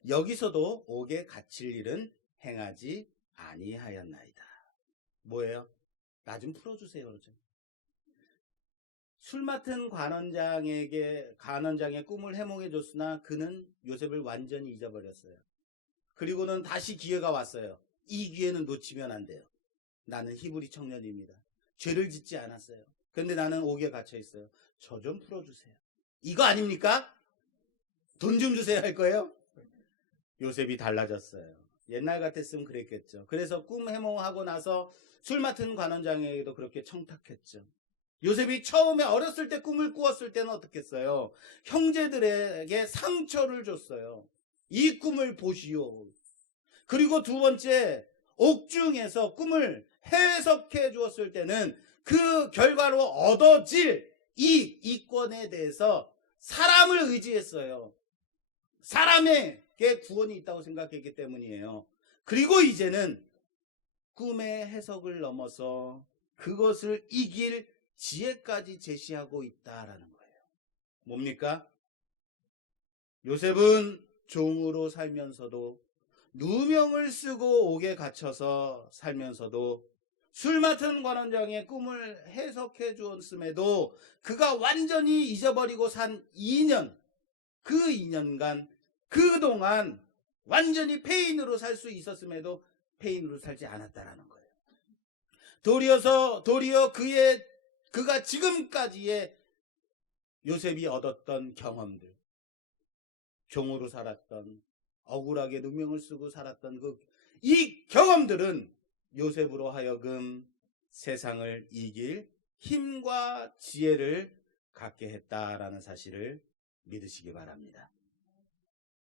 여기서도 옥에 갇힐 일은 행하지 아니하였나이다. 뭐예요? 나 좀 풀어주세요. 그러죠. 술 맡은 관원장의 꿈을 해몽해줬으나 그는 요셉을 완전히 잊어버렸어요. 그리고는 다시 기회가 왔어요. 이 기회는 놓치면 안 돼요. 나는 히브리 청년입니다. 죄를 짓지 않았어요. 그런데 나는 옥에 갇혀 있어요. 저 좀 풀어주세요. 이거 아닙니까? 돈 좀 주세요 할 거예요? 요셉이 달라졌어요. 옛날 같았으면 그랬겠죠. 그래서 꿈 해몽하고 나서 술 맡은 관원장에게도 그렇게 청탁했죠. 요셉이 처음에 어렸을 때 꿈을 꾸었을 때는 어떻겠어요? 형제들에게 상처를 줬어요. 이 꿈을 보시오. 그리고 두 번째, 옥중에서 꿈을 해석해 주었을 때는 그 결과로 얻어질 이 이권에 대해서 사람을 의지했어요. 사람에게 구원이 있다고 생각했기 때문이에요. 그리고 이제는 꿈의 해석을 넘어서 그것을 이길 지혜까지 제시하고 있다라는 거예요. 뭡니까? 요셉은 종으로 살면서도 누명을 쓰고 옥에 갇혀서 살면서도 술 맡은 관원장의 꿈을 해석해 주었음에도 그가 완전히 잊어버리고 산 2년, 그 2년간 그동안 완전히 폐인으로 살 수 있었음에도 폐인으로 살지 않았다라는 거예요. 도리어 그가 지금까지의 요셉이 얻었던 경험들, 종으로 살았던, 억울하게 누명을 쓰고 살았던 이 경험들은 요셉으로 하여금 세상을 이길 힘과 지혜를 갖게 했다라는 사실을 믿으시기 바랍니다.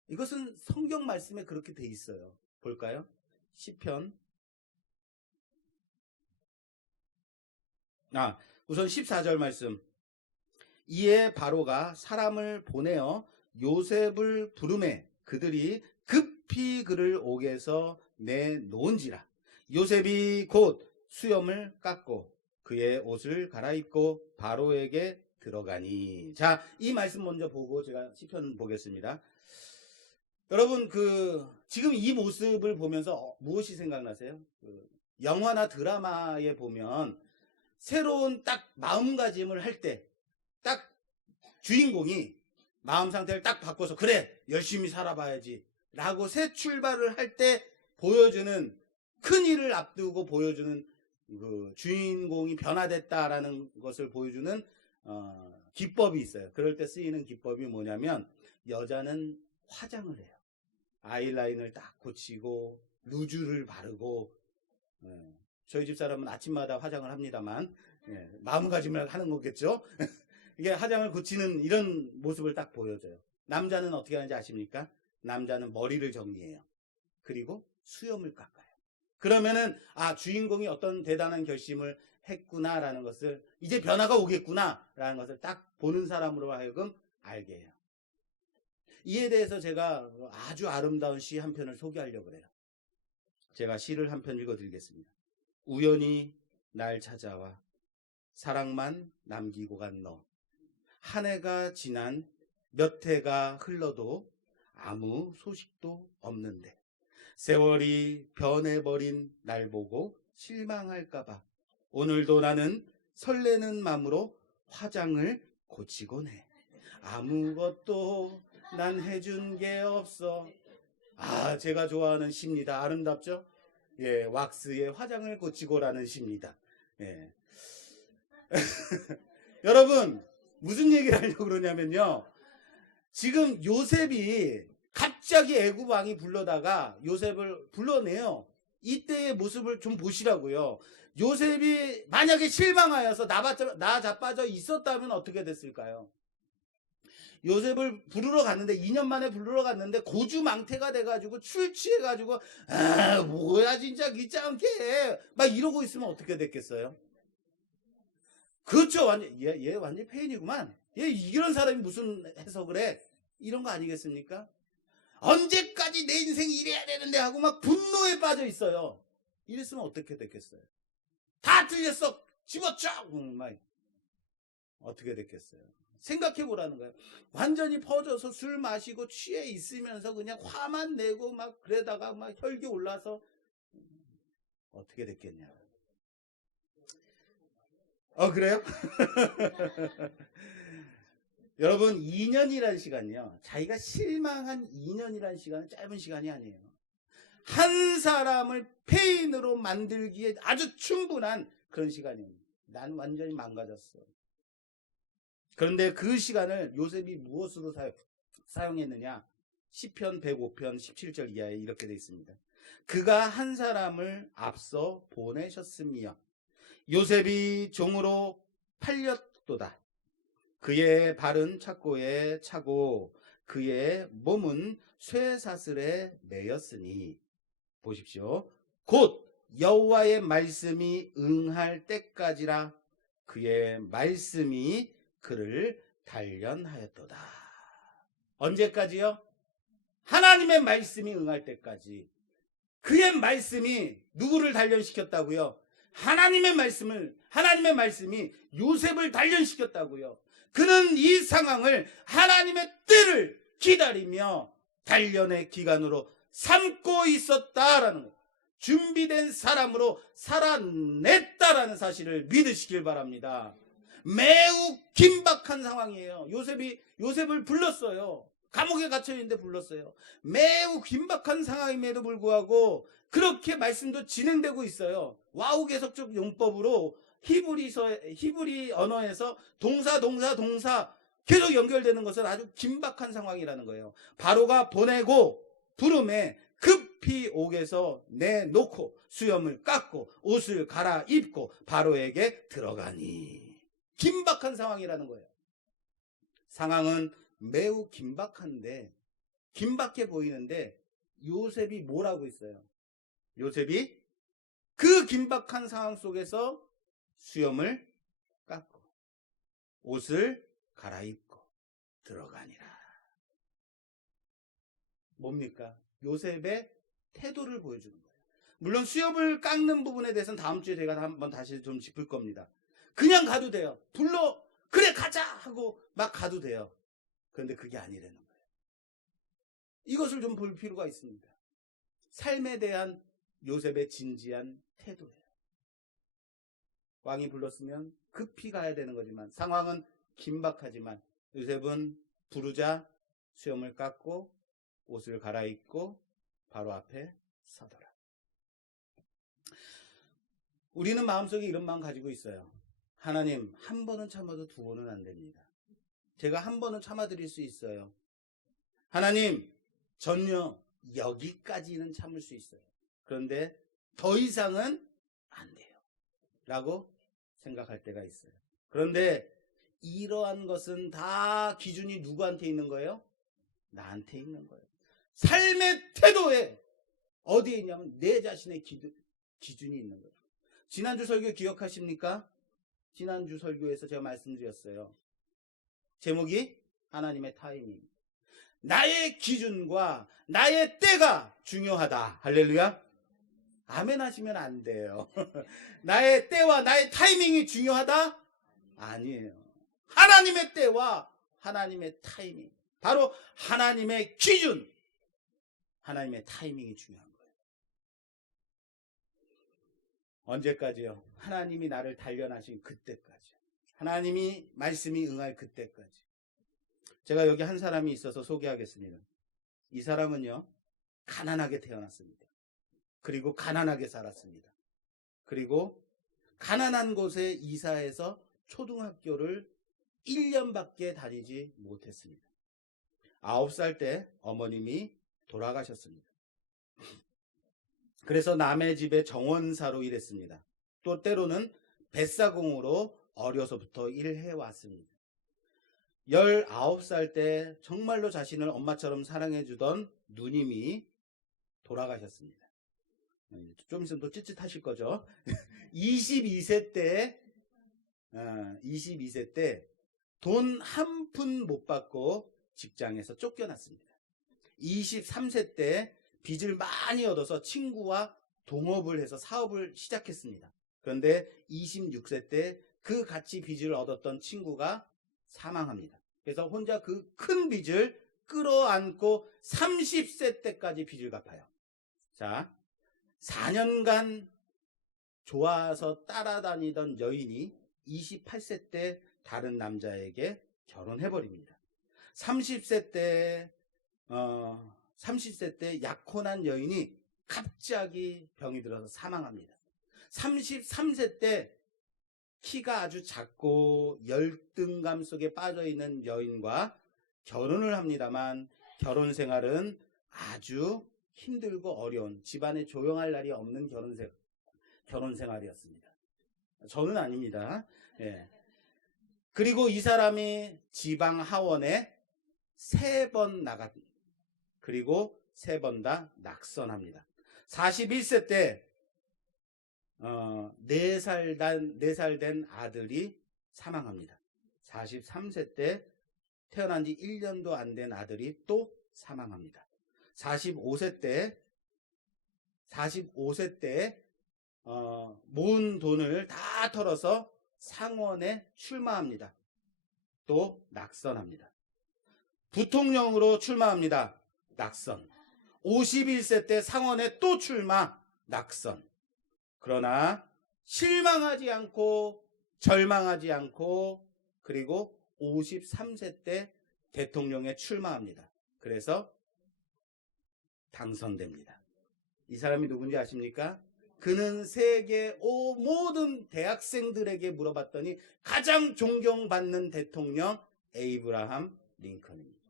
이것은 성경 말씀에 그렇게 돼 있어요. 볼까요? 시편. 우선 14절 말씀. 이에 바로가 사람을 보내어 요셉을 부르매 그들이 급히 그를 옥에서 내놓은지라. 요셉이 곧 수염을 깎고 그의 옷을 갈아입고 바로에게 들어가니. 자, 이 말씀 먼저 보고 제가 시편 보겠습니다. 여러분, 지금 이 모습을 보면서 무엇이 생각나세요? 영화나 드라마에 보면 새로운 딱 마음가짐을 할 때 딱 주인공이 마음 상태를 딱 바꿔서 그래 열심히 살아봐야지 라고 새 출발을 할 때 보여주는, 큰 일을 앞두고 보여주는 그 주인공이 변화됐다라는 것을 보여주는 기법이 있어요. 그럴 때 쓰이는 기법이 뭐냐면 여자는 화장을 해요. 아이라인을 딱 고치고 루즈를 바르고, 저희 집사람은 아침마다 화장을 합니다만 마음가짐을 하는 거겠죠. 이게 화장을 고치는 이런 모습을 딱 보여줘요. 남자는 어떻게 하는지 아십니까? 남자는 머리를 정리해요. 그리고 수염을 깎아요. 그러면은 주인공이 어떤 대단한 결심을 했구나라는 것을, 이제 변화가 오겠구나라는 것을 딱 보는 사람으로 하여금 알게 해요. 이에 대해서 제가 아주 아름다운 시 한 편을 소개하려고 해요. 제가 시를 한 편 읽어드리겠습니다. 우연히 날 찾아와 사랑만 남기고 간 너. 한 해가 지난 몇 해가 흘러도 아무 소식도 없는데 세월이 변해버린 날 보고 실망할까봐 오늘도 나는 설레는 마음으로 화장을 고치곤 해. 아무것도 난 해준 게 없어. 제가 좋아하는 시입니다. 아름답죠? 예, 왁스의 화장을 고치고라는 시입니다. 예. 여러분, 무슨 얘기를 하려고 그러냐면요. 지금 요셉이 갑자기 애굽 왕이 불러다가 요셉을 불러내요. 이때의 모습을 좀 보시라고요. 요셉이 만약에 실망하여서 나 자빠져 있었다면 어떻게 됐을까요? 요셉을 부르러 갔는데 2년 만에 부르러 갔는데 고주망태가 돼가지고 술 취해가지고 뭐야 진짜 귀찮게 막 이러고 있으면 어떻게 됐겠어요? 그렇죠. 얘 완전 페인이구만. 얘 이런 사람이 무슨 해석을 해? 이런 거 아니겠습니까? 언제까지 내 인생이 이래야 되는데 하고 막 분노에 빠져 있어요. 이랬으면 어떻게 됐겠어요? 다 틀렸어. 집어쳐. 막 어떻게 됐겠어요? 생각해 보라는 거예요. 완전히 퍼져서 술 마시고 취해 있으면서 그냥 화만 내고 막 그러다가 막 혈기 올라서 어떻게 됐겠냐. 그래요? 여러분, 2년이라는 시간이요. 자기가 실망한 2년이라는 시간은 짧은 시간이 아니에요. 한 사람을 페인으로 만들기에 아주 충분한 그런 시간이에요. 난 완전히 망가졌어. 그런데 그 시간을 요셉이 무엇으로 사용했느냐? 시편 105편 17절 이하에 이렇게 되어 있습니다. 그가 한 사람을 앞서 보내셨으며 요셉이 종으로 팔렸도다. 그의 발은 착고에 차고 그의 몸은 쇠사슬에 매였으니 보십시오. 곧 여호와의 말씀이 응할 때까지라. 그의 말씀이 그를 단련하였도다. 언제까지요? 하나님의 말씀이 응할 때까지. 그의 말씀이 누구를 단련시켰다고요? 하나님의 말씀이 요셉을 단련시켰다고요. 그는 이 상황을 하나님의 때를 기다리며 단련의 기간으로 삼고 있었다라는 거예요. 준비된 사람으로 살아냈다라는 사실을 믿으시길 바랍니다. 매우 긴박한 상황이에요. 요셉을 불렀어요. 감옥에 갇혀있는데 불렀어요. 매우 긴박한 상황임에도 불구하고 그렇게 말씀도 진행되고 있어요. 와우 계속적 용법으로 히브리 언어에서 동사 계속 연결되는 것은 아주 긴박한 상황이라는 거예요. 바로가 보내고 부름에 급히 옥에서 내놓고 수염을 깎고 옷을 갈아입고 바로에게 들어가니. 긴박한 상황이라는 거예요. 상황은 매우 긴박해 보이는데 요셉이 뭐라고 있어요? 요셉이 그 긴박한 상황 속에서 수염을 깎고 옷을 갈아입고 들어가니라. 뭡니까? 요셉의 태도를 보여주는 거예요. 물론 수염을 깎는 부분에 대해서는 다음 주에 제가 한번 다시 좀 짚을 겁니다. 그냥 가도 돼요. 불러 그래 가자 하고 막 가도 돼요. 그런데 그게 아니라는 거예요. 이것을 좀 볼 필요가 있습니다. 삶에 대한 요셉의 진지한 태도예요. 왕이 불렀으면 급히 가야 되는 거지만 상황은 긴박하지만 요셉은 부르자 수염을 깎고 옷을 갈아입고 바로 앞에 서더라. 우리는 마음속에 이런 마음 가지고 있어요. 하나님, 한 번은 참아도 두 번은 안 됩니다. 제가 한 번은 참아드릴 수 있어요. 하나님, 전혀 여기까지는 참을 수 있어요. 그런데 더 이상은 안 돼요. 라고 생각할 때가 있어요. 그런데 이러한 것은 다 기준이 누구한테 있는 거예요? 나한테 있는 거예요. 삶의 태도에 어디에 있냐면 내 자신의 기준이 있는 거예요. 지난주 설교 기억하십니까? 지난주 설교에서 제가 말씀드렸어요. 제목이 하나님의 타이밍. 나의 기준과 나의 때가 중요하다. 할렐루야. 아멘 하시면 안 돼요. 나의 때와 나의 타이밍이 중요하다? 아니에요. 하나님의 때와 하나님의 타이밍. 바로 하나님의 기준. 하나님의 타이밍이 중요한 거예요. 언제까지요? 하나님이 나를 단련하신 그때까지. 하나님이 말씀이 응할 그때까지. 제가 여기 한 사람이 있어서 소개하겠습니다. 이 사람은요, 가난하게 태어났습니다. 그리고 가난하게 살았습니다. 그리고 가난한 곳에 이사해서 초등학교를 1년밖에 다니지 못했습니다. 9살 때 어머님이 돌아가셨습니다. 그래서 남의 집에 정원사로 일했습니다. 또 때로는 뱃사공으로 어려서부터 일해왔습니다. 19살 때 정말로 자신을 엄마처럼 사랑해주던 누님이 돌아가셨습니다. 좀 있으면 또 찌릿하실 거죠. 22세 때 돈 한 푼 못 받고 직장에서 쫓겨났습니다. 23세 때 빚을 많이 얻어서 친구와 동업을 해서 사업을 시작했습니다. 그런데 26세 때 그 같이 빚을 얻었던 친구가 사망합니다. 그래서 혼자 그 큰 빚을 끌어안고 30세 때까지 빚을 갚아요. 자, 4년간 좋아서 따라다니던 여인이 28세 때 다른 남자에게 결혼해버립니다. 30세 때 약혼한 여인이 갑자기 병이 들어서 사망합니다. 33세 때 키가 아주 작고 열등감 속에 빠져있는 여인과 결혼을 합니다만 결혼 생활은 아주 힘들고 어려운, 집안에 조용할 날이 없는 결혼 생활이었습니다. 저는 아닙니다. 예. 그리고 이 사람이 지방 하원에 3번 나갑니다. 그리고 3번 다 낙선합니다. 41세 때 4살 된 아들이 사망합니다. 43세 때 태어난 지 1년도 안 된 아들이 또 사망합니다. 45세 때 모은 돈을 다 털어서 상원에 출마합니다. 또 낙선합니다. 부통령으로 출마합니다. 낙선. 51세 때 상원에 또 출마, 낙선. 그러나 실망하지 않고 절망하지 않고 그리고 53세 때 대통령에 출마합니다. 그래서 당선됩니다. 이 사람이 누군지 아십니까? 그는 세계 모든 대학생들에게 물어봤더니 가장 존경받는 대통령 에이브라함 링컨입니다.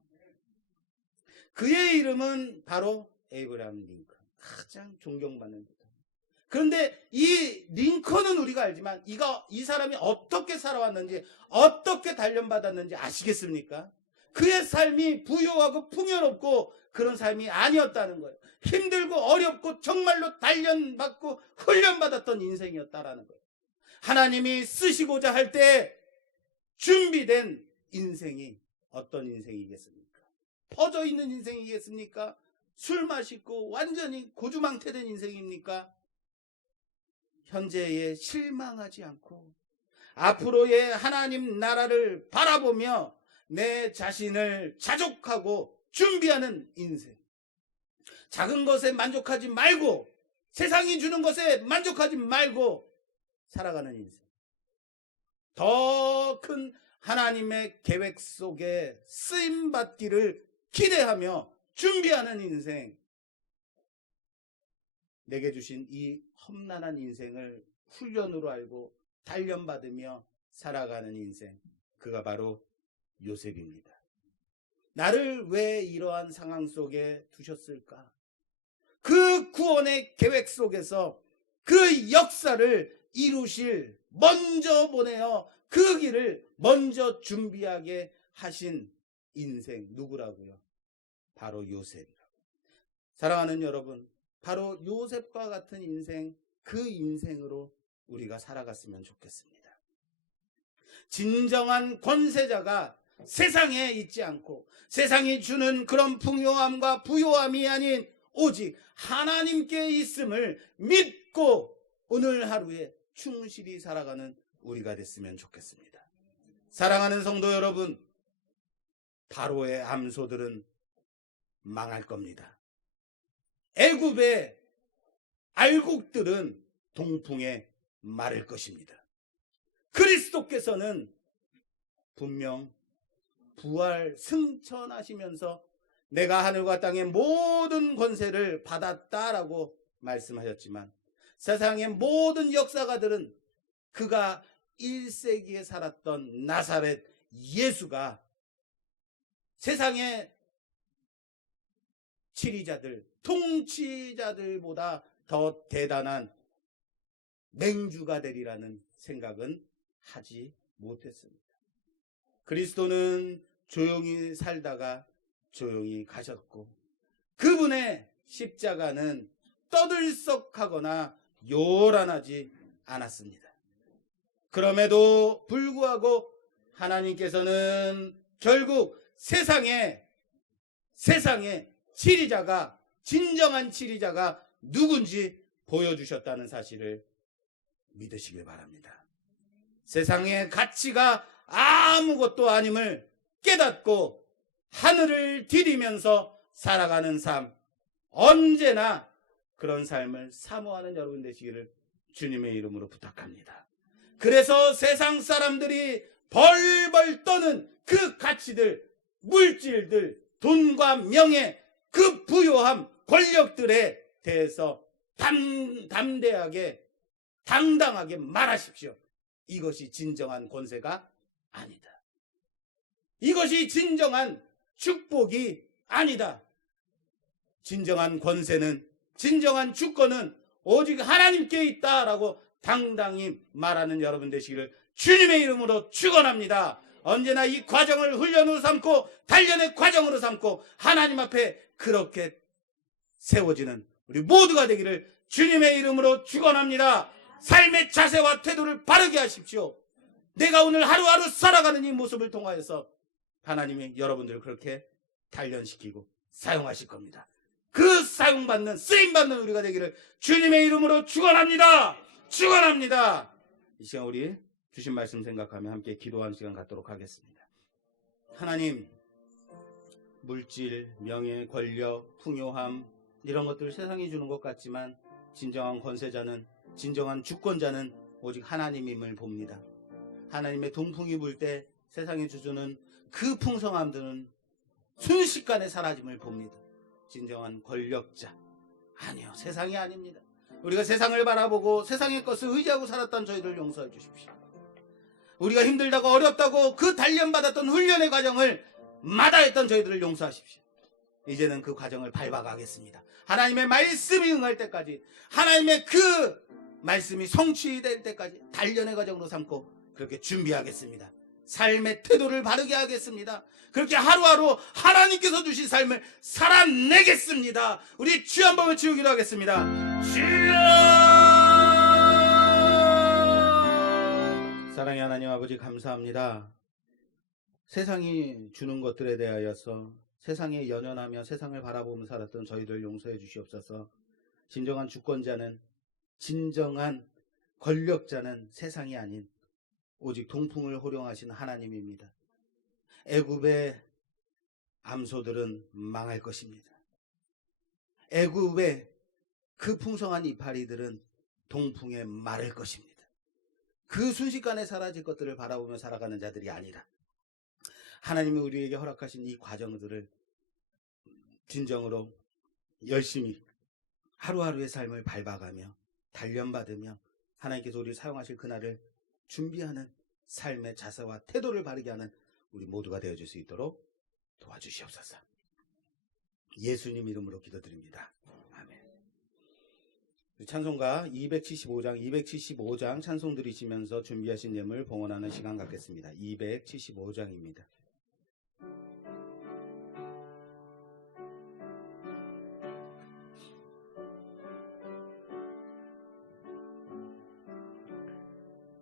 그의 이름은 바로 에이브라함 링컨. 가장 존경받는 대통령. 그런데 이 링컨은 우리가 알지만 이 사람이 어떻게 살아왔는지 어떻게 단련받았는지 아시겠습니까? 그의 삶이 부유하고 풍요롭고 그런 삶이 아니었다는 거예요. 힘들고 어렵고 정말로 단련받고 훈련받았던 인생이었다라는 거예요. 하나님이 쓰시고자 할 때 준비된 인생이 어떤 인생이겠습니까? 퍼져 있는 인생이겠습니까? 술 마시고 완전히 고주망태된 인생입니까? 현재에 실망하지 않고 앞으로의 하나님 나라를 바라보며 내 자신을 자족하고 준비하는 인생. 작은 것에 만족하지 말고 세상이 주는 것에 만족하지 말고 살아가는 인생. 더 큰 하나님의 계획 속에 쓰임받기를 기대하며 준비하는 인생. 내게 주신 이 험난한 인생을 훈련으로 알고 단련받으며 살아가는 인생. 그가 바로 요셉입니다. 나를 왜 이러한 상황 속에 두셨을까? 그 구원의 계획 속에서 그 역사를 이루실 먼저 보내어 그 길을 먼저 준비하게 하신 인생 누구라고요? 바로 요셉이라고. 사랑하는 여러분, 바로 요셉과 같은 인생, 그 인생으로 우리가 살아갔으면 좋겠습니다. 진정한 권세자가 세상에 있지 않고 세상이 주는 그런 풍요함과 부요함이 아닌 오직 하나님께 있음을 믿고 오늘 하루에 충실히 살아가는 우리가 됐으면 좋겠습니다. 사랑하는 성도 여러분, 바로의 암소들은 망할 겁니다. 애굽의 알곡들은 동풍에 마를 것입니다. 그리스도께서는 분명 부활 승천하시면서 내가 하늘과 땅의 모든 권세를 받았다라고 말씀하셨지만 세상의 모든 역사가들은 그가 1세기에 살았던 나사렛 예수가 세상의 지리자들, 통치자들보다 더 대단한 맹주가 되리라는 생각은 하지 못했습니다. 그리스도는 조용히 살다가 조용히 가셨고 그분의 십자가는 떠들썩하거나 요란하지 않았습니다. 그럼에도 불구하고 하나님께서는 결국 세상의 치리자가, 진정한 치리자가 누군지 보여주셨다는 사실을 믿으시길 바랍니다. 세상의 가치가 아무것도 아님을 깨닫고 하늘을 디디면서 살아가는 삶, 언제나 그런 삶을 사모하는 여러분 되시기를 주님의 이름으로 부탁합니다. 그래서 세상 사람들이 벌벌 떠는 그 가치들, 물질들, 돈과 명예, 그 부요함, 권력들에 대해서 담대하게, 당당하게 말하십시오. 이것이 진정한 권세가 아니다. 이것이 진정한 축복이 아니다. 진정한 권세는, 진정한 주권은 오직 하나님께 있다라고 당당히 말하는 여러분 되시기를 주님의 이름으로 축원합니다. 언제나 이 과정을 훈련으로 삼고 단련의 과정으로 삼고 하나님 앞에 그렇게 세워지는 우리 모두가 되기를 주님의 이름으로 축원합니다. 삶의 자세와 태도를 바르게 하십시오. 내가 오늘 하루하루 살아가는 이 모습을 통하여서 하나님이 여러분들을 그렇게 단련시키고 사용하실 겁니다. 그 사용받는, 쓰임받는 우리가 되기를 주님의 이름으로 축원합니다. 축원합니다. 이 시간 우리 주신 말씀 생각하며 함께 기도하는 시간 갖도록 하겠습니다. 하나님, 물질, 명예, 권력, 풍요함 이런 것들 세상이 주는 것 같지만 진정한 권세자는, 진정한 주권자는 오직 하나님임을 봅니다. 하나님의 동풍이 불 때 세상에 주주는 그 풍성함들은 순식간에 사라짐을 봅니다. 진정한 권력자, 아니요, 세상이 아닙니다. 우리가 세상을 바라보고 세상의 것을 의지하고 살았던 저희들 용서해 주십시오. 우리가 힘들다고 어렵다고 그 단련받았던 훈련의 과정을 마다했던 저희들을 용서하십시오. 이제는 그 과정을 밟아가겠습니다. 하나님의 말씀이 응할 때까지, 하나님의 그 말씀이 성취될 때까지 단련의 과정으로 삼고 그렇게 준비하겠습니다. 삶의 태도를 바르게 하겠습니다. 그렇게 하루하루 하나님께서 주신 삶을 살아내겠습니다. 우리 주 한 번을 치우기로 하겠습니다. 주여! 사랑의 하나님 아버지, 감사합니다. 세상이 주는 것들에 대하여서 세상에 연연하며 세상을 바라보며 살았던 저희들 용서해 주시옵소서. 진정한 주권자는, 진정한 권력자는 세상이 아닌 오직 동풍을 호령하신 하나님입니다. 애굽의 암소들은 망할 것입니다. 애굽의 그 풍성한 이파리들은 동풍에 마를 것입니다. 그 순식간에 사라질 것들을 바라보며 살아가는 자들이 아니라 하나님이 우리에게 허락하신 이 과정들을 진정으로 열심히 하루하루의 삶을 밟아가며 단련받으며 하나님께서 우리를 사용하실 그날을 준비하는 삶의 자세와 태도를 바르게 하는 우리 모두가 되어줄 수 있도록 도와주시옵소서. 예수님 이름으로 기도드립니다. 아멘. 찬송가 275장 찬송 드리시면서 준비하신 예물 봉헌하는 시간 갖겠습니다. 275장입니다.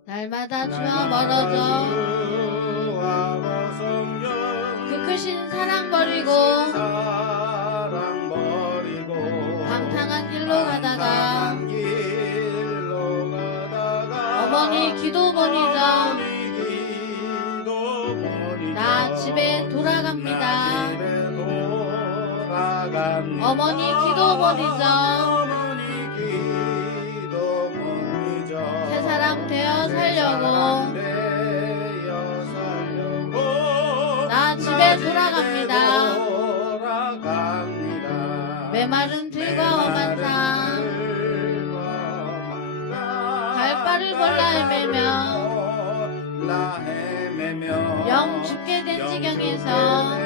날마다 주와 멀어져 그 크신 사랑 버리고 방탕한 길로 가다가 어머니 기도 보니자 나 집에 돌아갑니다. 어머니 기도 보니자 새 사람 되어 살려고 나 집에 돌아갑니다. 메마른 들과 험한 삶 갈 바를 골라 헤매며 영 죽게 된 지경에서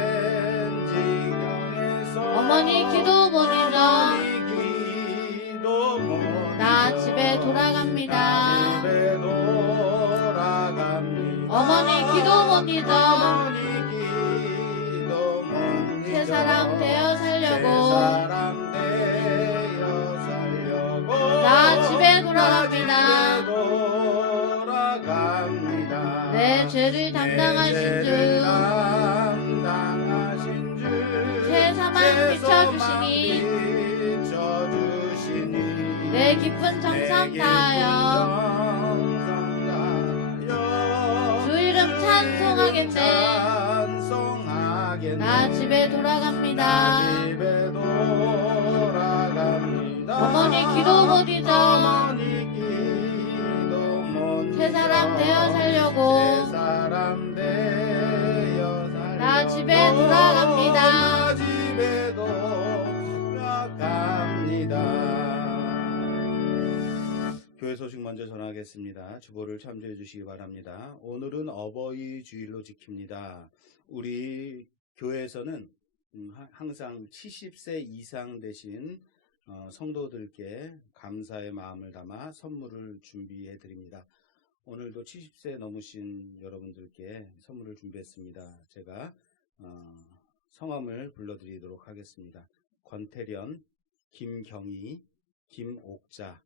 어머니 기도 보내줘 나 집에 돌아갑니다. 어머니 기도 보내줘 새 사람 되어 살려고 나 집에 돌아갑니다. 내 죄를 담당하신 주 세상만 비춰주시니 내 깊은 정성 다하여 주 이름 찬송하겠네. 나 집에 돌아갑니다. 어머니 기도 보디죠 새 사람 되어 살려고 나 집에 돌아갑니다. 교회에서 소식 먼저 전하겠습니다. 주보를 참조해 주시기 바랍니다. 오늘은 어버이 주일로 지킵니다. 우리 교회에서는 항상 70세 이상 되신 성도들께 감사의 마음을 담아 선물을 준비해 드립니다. 오늘도 70세 넘으신 여러분들께 선물을 준비했습니다. 제가 성함을 불러드리도록 하겠습니다. 권태련, 김경희, 김옥자,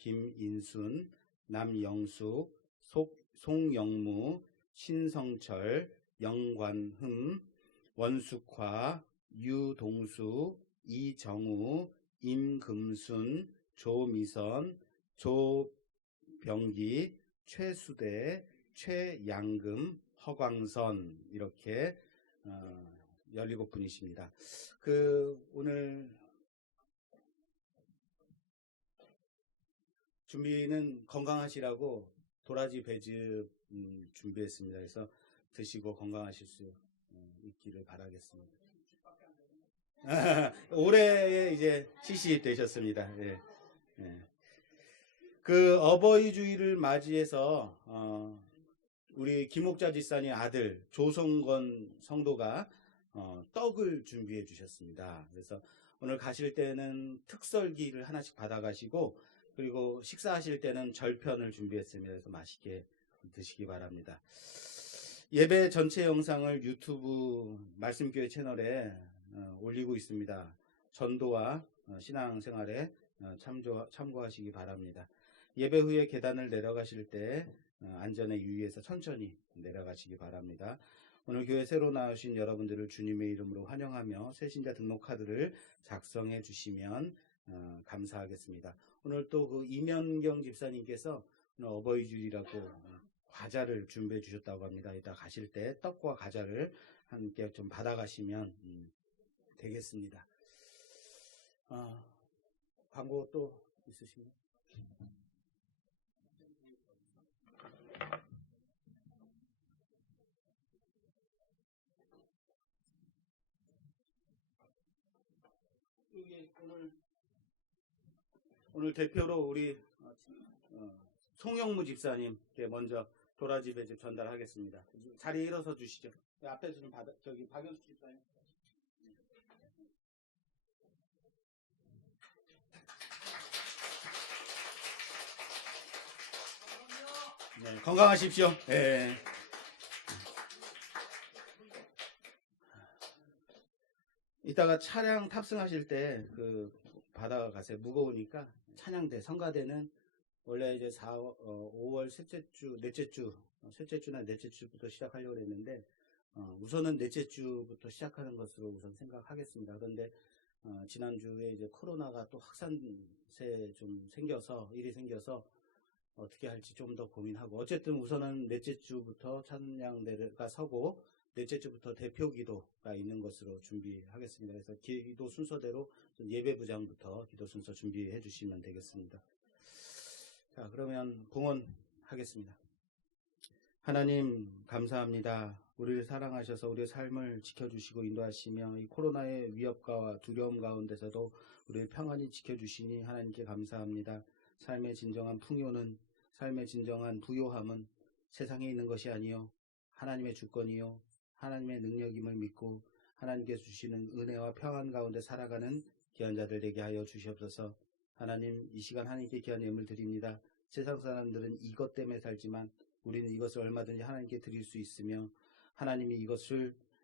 김인순, 남영숙, 송영무, 신성철, 영관흠, 원숙화, 유동수, 이정우, 임금순, 조미선, 조병기, 최수대, 최양금, 허광선 이렇게 17분이십니다. 오늘 준비는 건강하시라고 도라지 배즙 준비했습니다. 그래서 드시고 건강하실 수 있기를 바라겠습니다. 올해 이제 70 되셨습니다. 예. 예. 어버이 주일을 맞이해서 우리 김옥자 집사님 아들 조성건 성도가 떡을 준비해 주셨습니다. 그래서 오늘 가실 때는 특설기를 하나씩 받아가시고 그리고 식사하실 때는 절편을 준비했습니다. 그래서 맛있게 드시기 바랍니다. 예배 전체 영상을 유튜브 말씀교회 채널에 올리고 있습니다. 전도와 신앙생활에 참고하시기 바랍니다. 예배 후에 계단을 내려가실 때 안전에 유의해서 천천히 내려가시기 바랍니다. 오늘 교회 새로 나오신 여러분들을 주님의 이름으로 환영하며 새신자 등록 카드를 작성해 주시면 감사하겠습니다. 오늘 또 이면경 집사님께서 오늘 어버이 주일이라고 과자를 준비해 주셨다고 합니다. 이따 가실 때 떡과 과자를 함께 좀 받아가시면 되겠습니다. 광고 또 있으신가요? 여기 오늘 대표로 우리 송영무 집사님께 먼저 도라지 배즙 전달하겠습니다. 자리에 일어서 주시죠. 앞에서 좀 저기 박영수 집사님. 네, 건강하십시오. 네. 이따가 차량 탑승하실 때 받아가세요. 무거우니까 찬양대, 성가대는 원래 이제 5월 셋째 주나 넷째 주부터 시작하려고 했는데 우선은 넷째 주부터 시작하는 것으로 우선 생각하겠습니다. 그런데 지난주에 이제 코로나가 또 확산세 좀 일이 생겨서 어떻게 할지 좀 더 고민하고 어쨌든 우선은 넷째 주부터 찬양대가 서고 넷째 주부터 대표 기도가 있는 것으로 준비하겠습니다. 그래서 기도 순서대로 예배부장부터 기도 순서 준비해 주시면 되겠습니다. 자, 그러면 봉헌하겠습니다. 하나님 감사합니다. 우리를 사랑하셔서 우리의 삶을 지켜주시고 인도하시며 이 코로나의 위협과 두려움 가운데서도 우리를 평안히 지켜주시니 하나님께 감사합니다. 삶의 진정한 풍요는 삶의 진정한 부요함은 세상에 있는 것이 아니요 하나님의 주권이요 하나님의 능력임을 믿고 하나님께서 주시는 은혜와 평안 가운데 살아가는 귀한 자들 되게 하여 주시옵소서. 하나님 이 시간 하나님께 귀한 예물 드립니다. 세상 사람들은 이것 때문에 살지만 우리는 이것을 얼마든지 하나님께 드릴 수 있으며 하나님이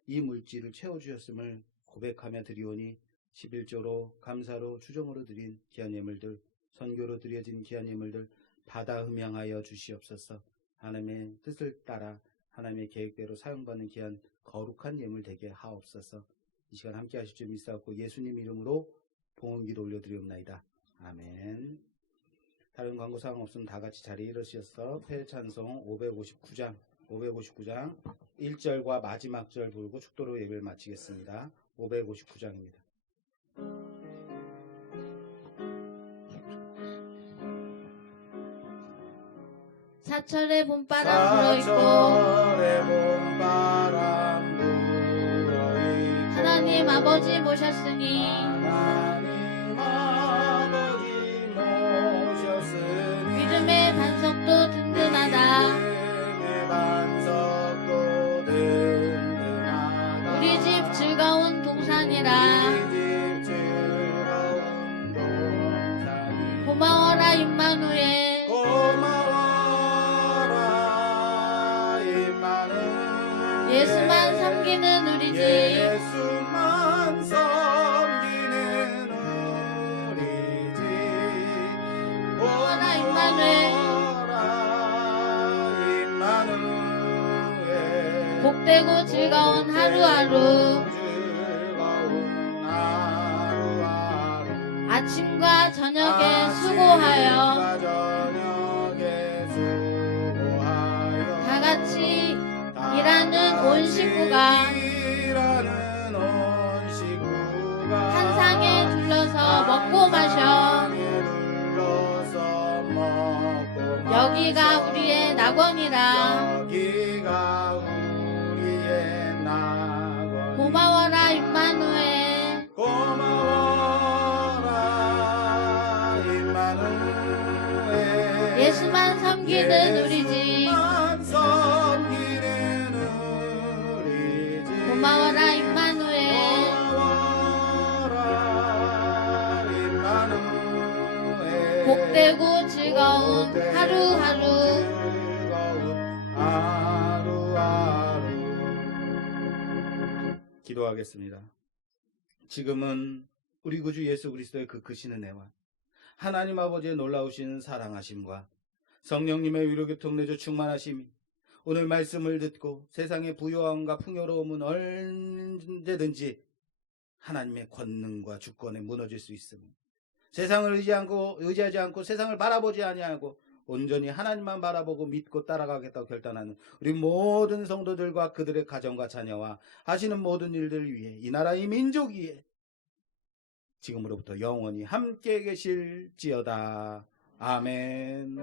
이 물질을 채워주셨음을 고백하며 드리오니 11조로 감사로 주정으로 드린 귀한 예물들 선교로 드려진 귀한 예물들 받아 흠양하여 주시옵소서. 하나님의 뜻을 따라 하나님의 계획대로 사용받는 귀한 거룩한 예물 되게 하옵소서. 이 시간 함께 하실 줄 믿사옵고 예수님 이름으로 봉헌기도 올려드리옵나이다. 아멘. 다른 광고사항 없으면 다 같이 자리에 일어서셔서 폐찬송 559장 1절과 마지막 절 부르고 축도로 예배를 마치겠습니다. 559장입니다. 사철의 봄바람 불어있고 하나님 아버지 모셨으니 믿음의 예수만 섬기는 우리 집 예수만 섬기는 우리 집 오라 임마누엘 임마누엘 복되고 즐거운 하루하루 즐거운 하루하루 아침과 저녁에 수고하여 다 같이 일하는 온 식구가 한 상에 둘러서 먹고 마셔 여기가 우리의 낙원이라 고마워라 임마누엘 예수만 섬기는 우리 집 고마워라 임마누엘 복되고 즐거운 하루하루 기도하겠습니다. 지금은 우리 구주 예수 그리스도의 그 크신 은혜와 하나님 아버지의 놀라우신 사랑하심과 성령님의 위로교통 내주 충만하심이 오늘 말씀을 듣고 세상의 부요함과 풍요로움은 언제든지 하나님의 권능과 주권에 무너질 수 있으며 세상을 의지하지 않고 세상을 바라보지 아니하고 온전히 하나님만 바라보고 믿고 따라가겠다고 결단하는 우리 모든 성도들과 그들의 가정과 자녀와 하시는 모든 일들 위해 이 나라 이 민족 위에 지금으로부터 영원히 함께 계실지어다. 아멘.